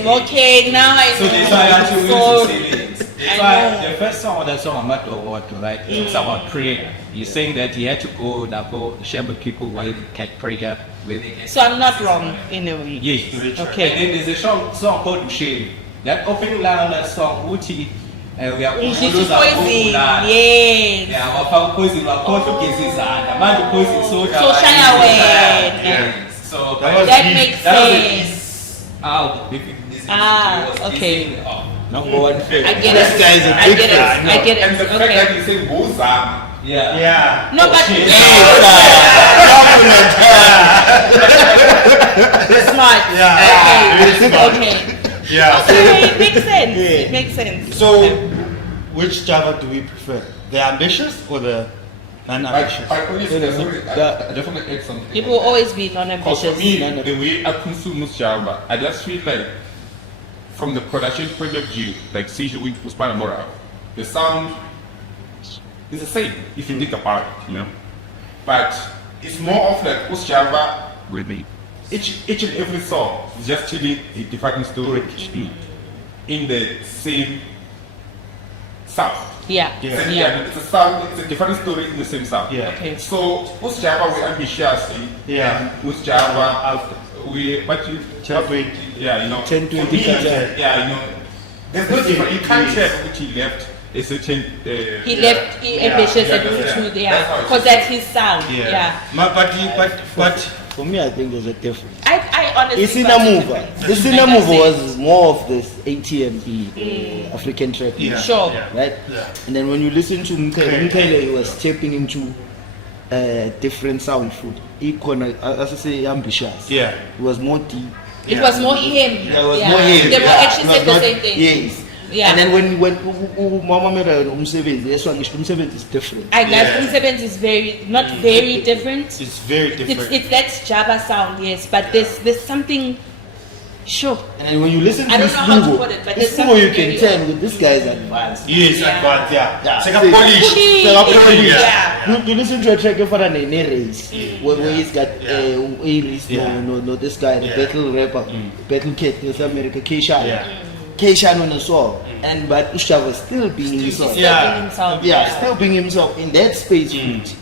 song. okay, now I So know. that's why I want to So- use That's I why know. the first song of that song I'm not what to write. It's about prayer. He's saying that he had to go share with people while he had prayer with it. So I'm not wrong in a way. Yes. Okay. And then there's a song called Shame. That opening line on that song, Uti, we are She's poison. Yes. Yeah, our poison, our poison cases are man poison so shy away. So That makes that was sense. a piece out. Okay. Number one favorite. I get it. This guy is a I big get it. fan. I get And the it. fact that Okay. you say Bozama. Yeah. Yeah. No, but smart. Yeah. Okay. Yeah. Okay, it makes sense. It makes sense. So, which Sjava do we prefer? The ambitious or the non-ambitious? I just want to add something. People will always be Because non-ambitious. for me, the way I consume Sjava, I just feel like, from the production point of view, like Seizure Week was Moral, the sound is the same if you think about it, you know. But it's more of like Sjava with me. Each and every song is just telling a different story in the same sound. Yeah. It's a sound, it's a different story in the same sound. Yeah. Okay. So, who's Sjava we Ambitiouz? Yeah. Who's Sjava we, what you, 10-20. yeah, you know. 10-20 for me, Qatar. yeah, you know. There's no different, you can't say which he left a certain. He left Ambitiouz and moved to because that's his sound. Yeah. But For me, I think there's a difference. I honestly. The Cinemover was more of this ATMB, African trap. Yeah. Sure. Right? Yeah. And then when you listen to Mkele, he was tapping into different sound food. As I say, Ambitiouz. Yeah. It was more deep. It was more him. There was more him. They were actually It was saying the not- same thing. Yes. Yeah. And then when Mama made Umsebenzi, that's why Umsebenzi is different. I guess Umsebenzi is not very different. it's very different. It's that Java sound, yes, but there's something. Sure. And then when you listen to I don't this know how to Lugo, put it, but this there's Lugo you something can very tell with this guy's advanced. Yes, Yeah. but yeah. Yeah. It's like a polish. Polish. Yeah. You listen to a track for an race where he's got A-list, Yeah. no, this guy, the Yeah. battle rapper, battle cat, North America, K-Shine. Yeah. K-Shine on the song. And but Sjava was still being himself. Yeah. Himself. Still being himself in that space,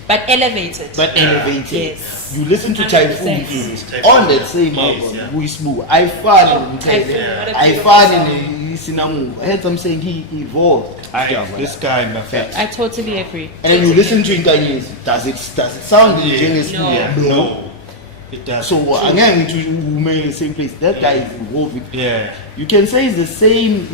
But elevated. but elevated. Yes. You listen to 100%. Typhoon on that same album, yeah. who is smooth. I found Typhoon, him. what a I beautiful found song. in Cinnamon. I heard them saying he evolved. This guy, my friend. I totally agree. And when you listen to Inkanyezi, does it sound ingenious? No. No. It does. So again, to remain in the same place. That guy is evolving. Yeah. You can say it's the same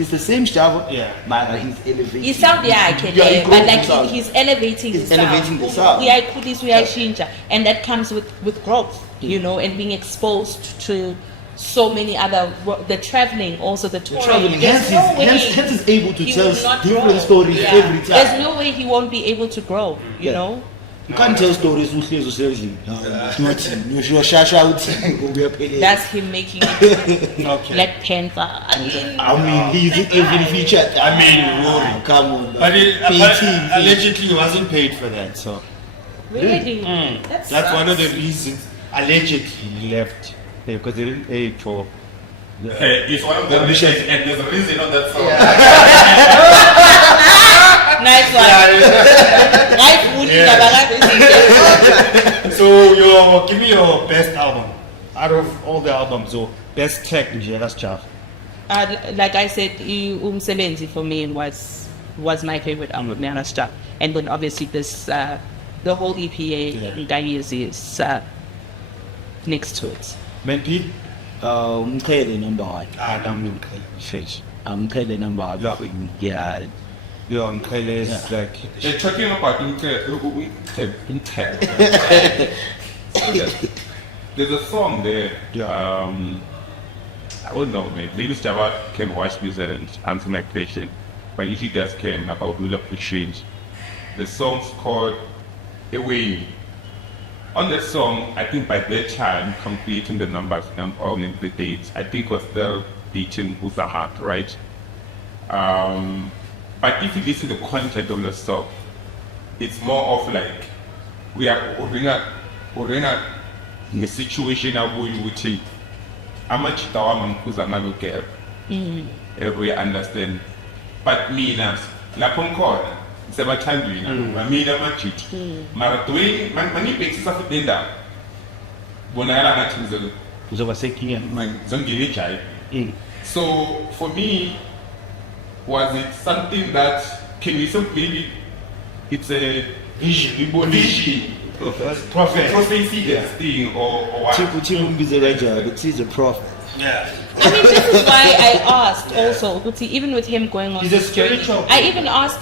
Sjava, Yeah. but he's elevating. He sound I can Yeah, he hear, grows but like the sound. he's elevating He's the sound. elevating the sound. We are kudis, we are shinja, and that comes with growth, you know, and being exposed to so many other the traveling, also the touring. traveling. There's Hence no way hence is able to he tell will not different grow. stories Yeah. every time. There's no way he won't be able to grow, you Yeah. know. You can't tell stories who says seriously. You're shash out. That's him making it Okay. Black Panther. I mean, he's in every feature. Rory. Come on. But PT. allegedly he wasn't paid for that, so really? that's one of the reasons. Allegedly he left because they didn't pay for. It's one of the reasons, and there's a reason on that song. Nice one. Nice wood. So give me your best album out of all the albums. So best track in Jela's chart. Like I said, Umsebenzi for me was my favorite album, Midrand. And then obviously this the whole EPA Inkanyezi is next to it. Man, Pete. Mkele number one. I'm face. Mkele number one. Yeah. Your uncle is like. They're talking about there's a song there. I don't know, maybe Sjava can watch this and answer my question. But if you guys can, I would love to change. The song's called Away. On that song, I think by that time, completing the numbers and all the dates, I think was still beating Uzahat, right? But if you listen to the content of the song, it's more of like we are in a situation where you would take how much time Uzama care. We understand. But me now, lapho ngikhona sebathandweni mina amajiti mara the way mani basis afidenda bonakala ngathi Uzoba seking zongile jive. So for me, was it something that can we say maybe it's a vision, prophecy thing or what? He's a prophet. Yeah. I mean, this is why I asked also, Uti, even with him going on He's a this journey, spiritual I even asked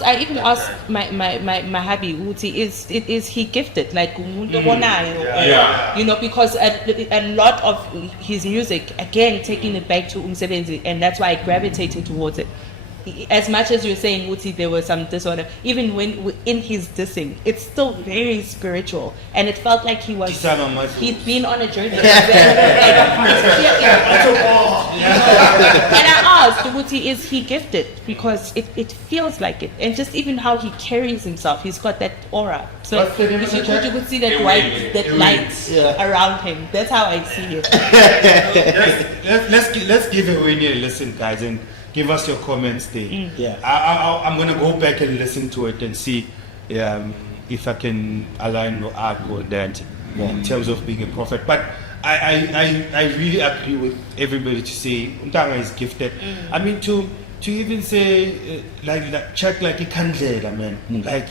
my hubby, Uti, is he gifted? Like, Yeah. you know, because a lot of his music, again, taking it back to Umsebenzi, and that's why I gravitated towards it. as much as you're saying Uti, there was some disorder, even when in his dissing, it's still very spiritual, and it felt like he'd been on a journey. And I asked Uti, is he gifted? Because it feels like it, and just even how he carries himself, he's got that aura. So What's the name if of the you could see that Ebony. white, that light around him. That's how I see it. Let's give Uyena a listen, guys, and give us your comments there. Yeah. I'm gonna go back and listen to it and see if I can align or add with that in terms of being a prophet. But I really agree with everybody to say Untanga is gifted. I mean to even say like check like Inkanyezi, man. Like,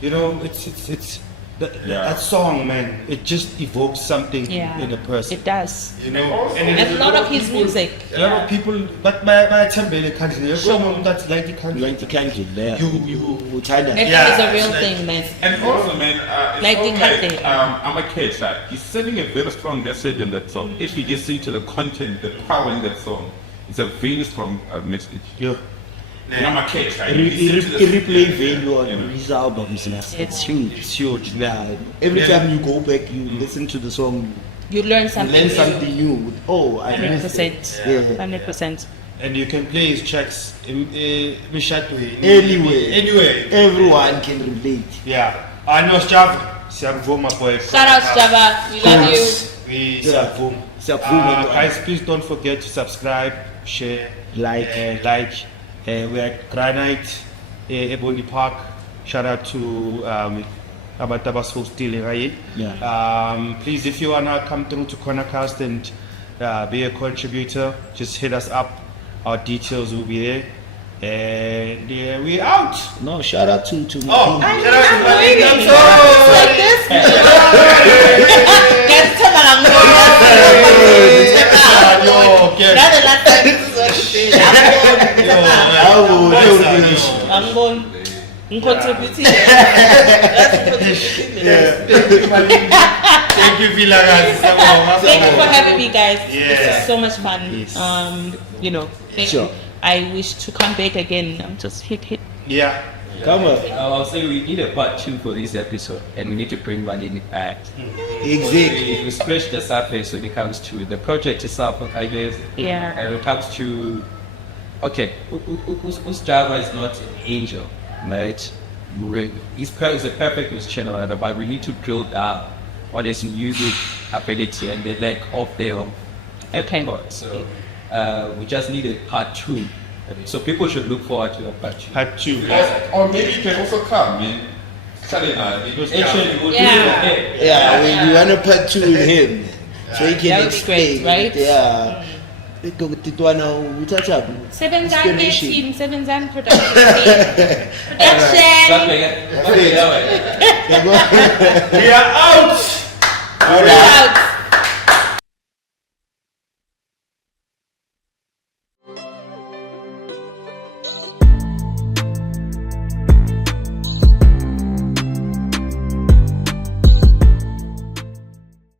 you know, it's that song, man. It just evokes something in a person. It does. You know, And a lot of his music. A lot of people, but by Tembele Inkanyezi, someone that's like Inkanyezi. Like the country there. You tie that. It Yeah, is a real it's like- thing, man. And also, man, it's Like the okay. Inkanyezi. I'm a kid, right? He's sending a very strong message in that song. If you just see to the content, the power in that song, it's a very strong message. Yeah. And I'm a kid, right? Replay value on his albums. It's huge. It's huge. Yeah. Every time you go back, you listen to the song, You learn you something. learn something new. Oh, I missed it. 100%. Yeah. 100%. And you can play his tracks Anyway, everyone can relate. Yeah. I know Sjava. Siyavuma boy. Shout out Sjava. We love you. We Yeah. Siyavuma. Siyavuma. Guys, please don't forget to subscribe, share, Like. we're at Granite, Ebony Park. Shout out to Abatabas hosting, right? Yeah. Please, if you wanna come through to Cornercast and be a contributor, just hit us up. Our details will be there. And we out. No, shout out to Oh, Malindi. shout out to Malindi. I'm Like this. Get to okay. Now the last time this is what she said. I'm going. I'm contributing. Thank you, Villagas. Thank you for having me, guys. This Yeah. is so much fun. Yes. You know, thank Sure. you. I wish to come back again. I'm just hit. Yeah. Come on. I'll say we need a part 2 for this episode, and we need to bring Malindi back. Exactly. We scratched the surface when it comes to the project itself, I guess. Yeah. And when it comes to, okay, Sjava is not an angel, right? He's a perfect channel, but we need to drill down on his music ability and the lack of their effort. So we just need a part 2. So people should look forward to a part 2. Part 2. Or maybe you can also come, man. Actually, we'll Yeah. do it. Yeah, we want to part 2 with him. So he can That would be great, explain. right? Yeah. Titwana uthatha Seven team, Seven production team. Production. Yeah. We are out. Out.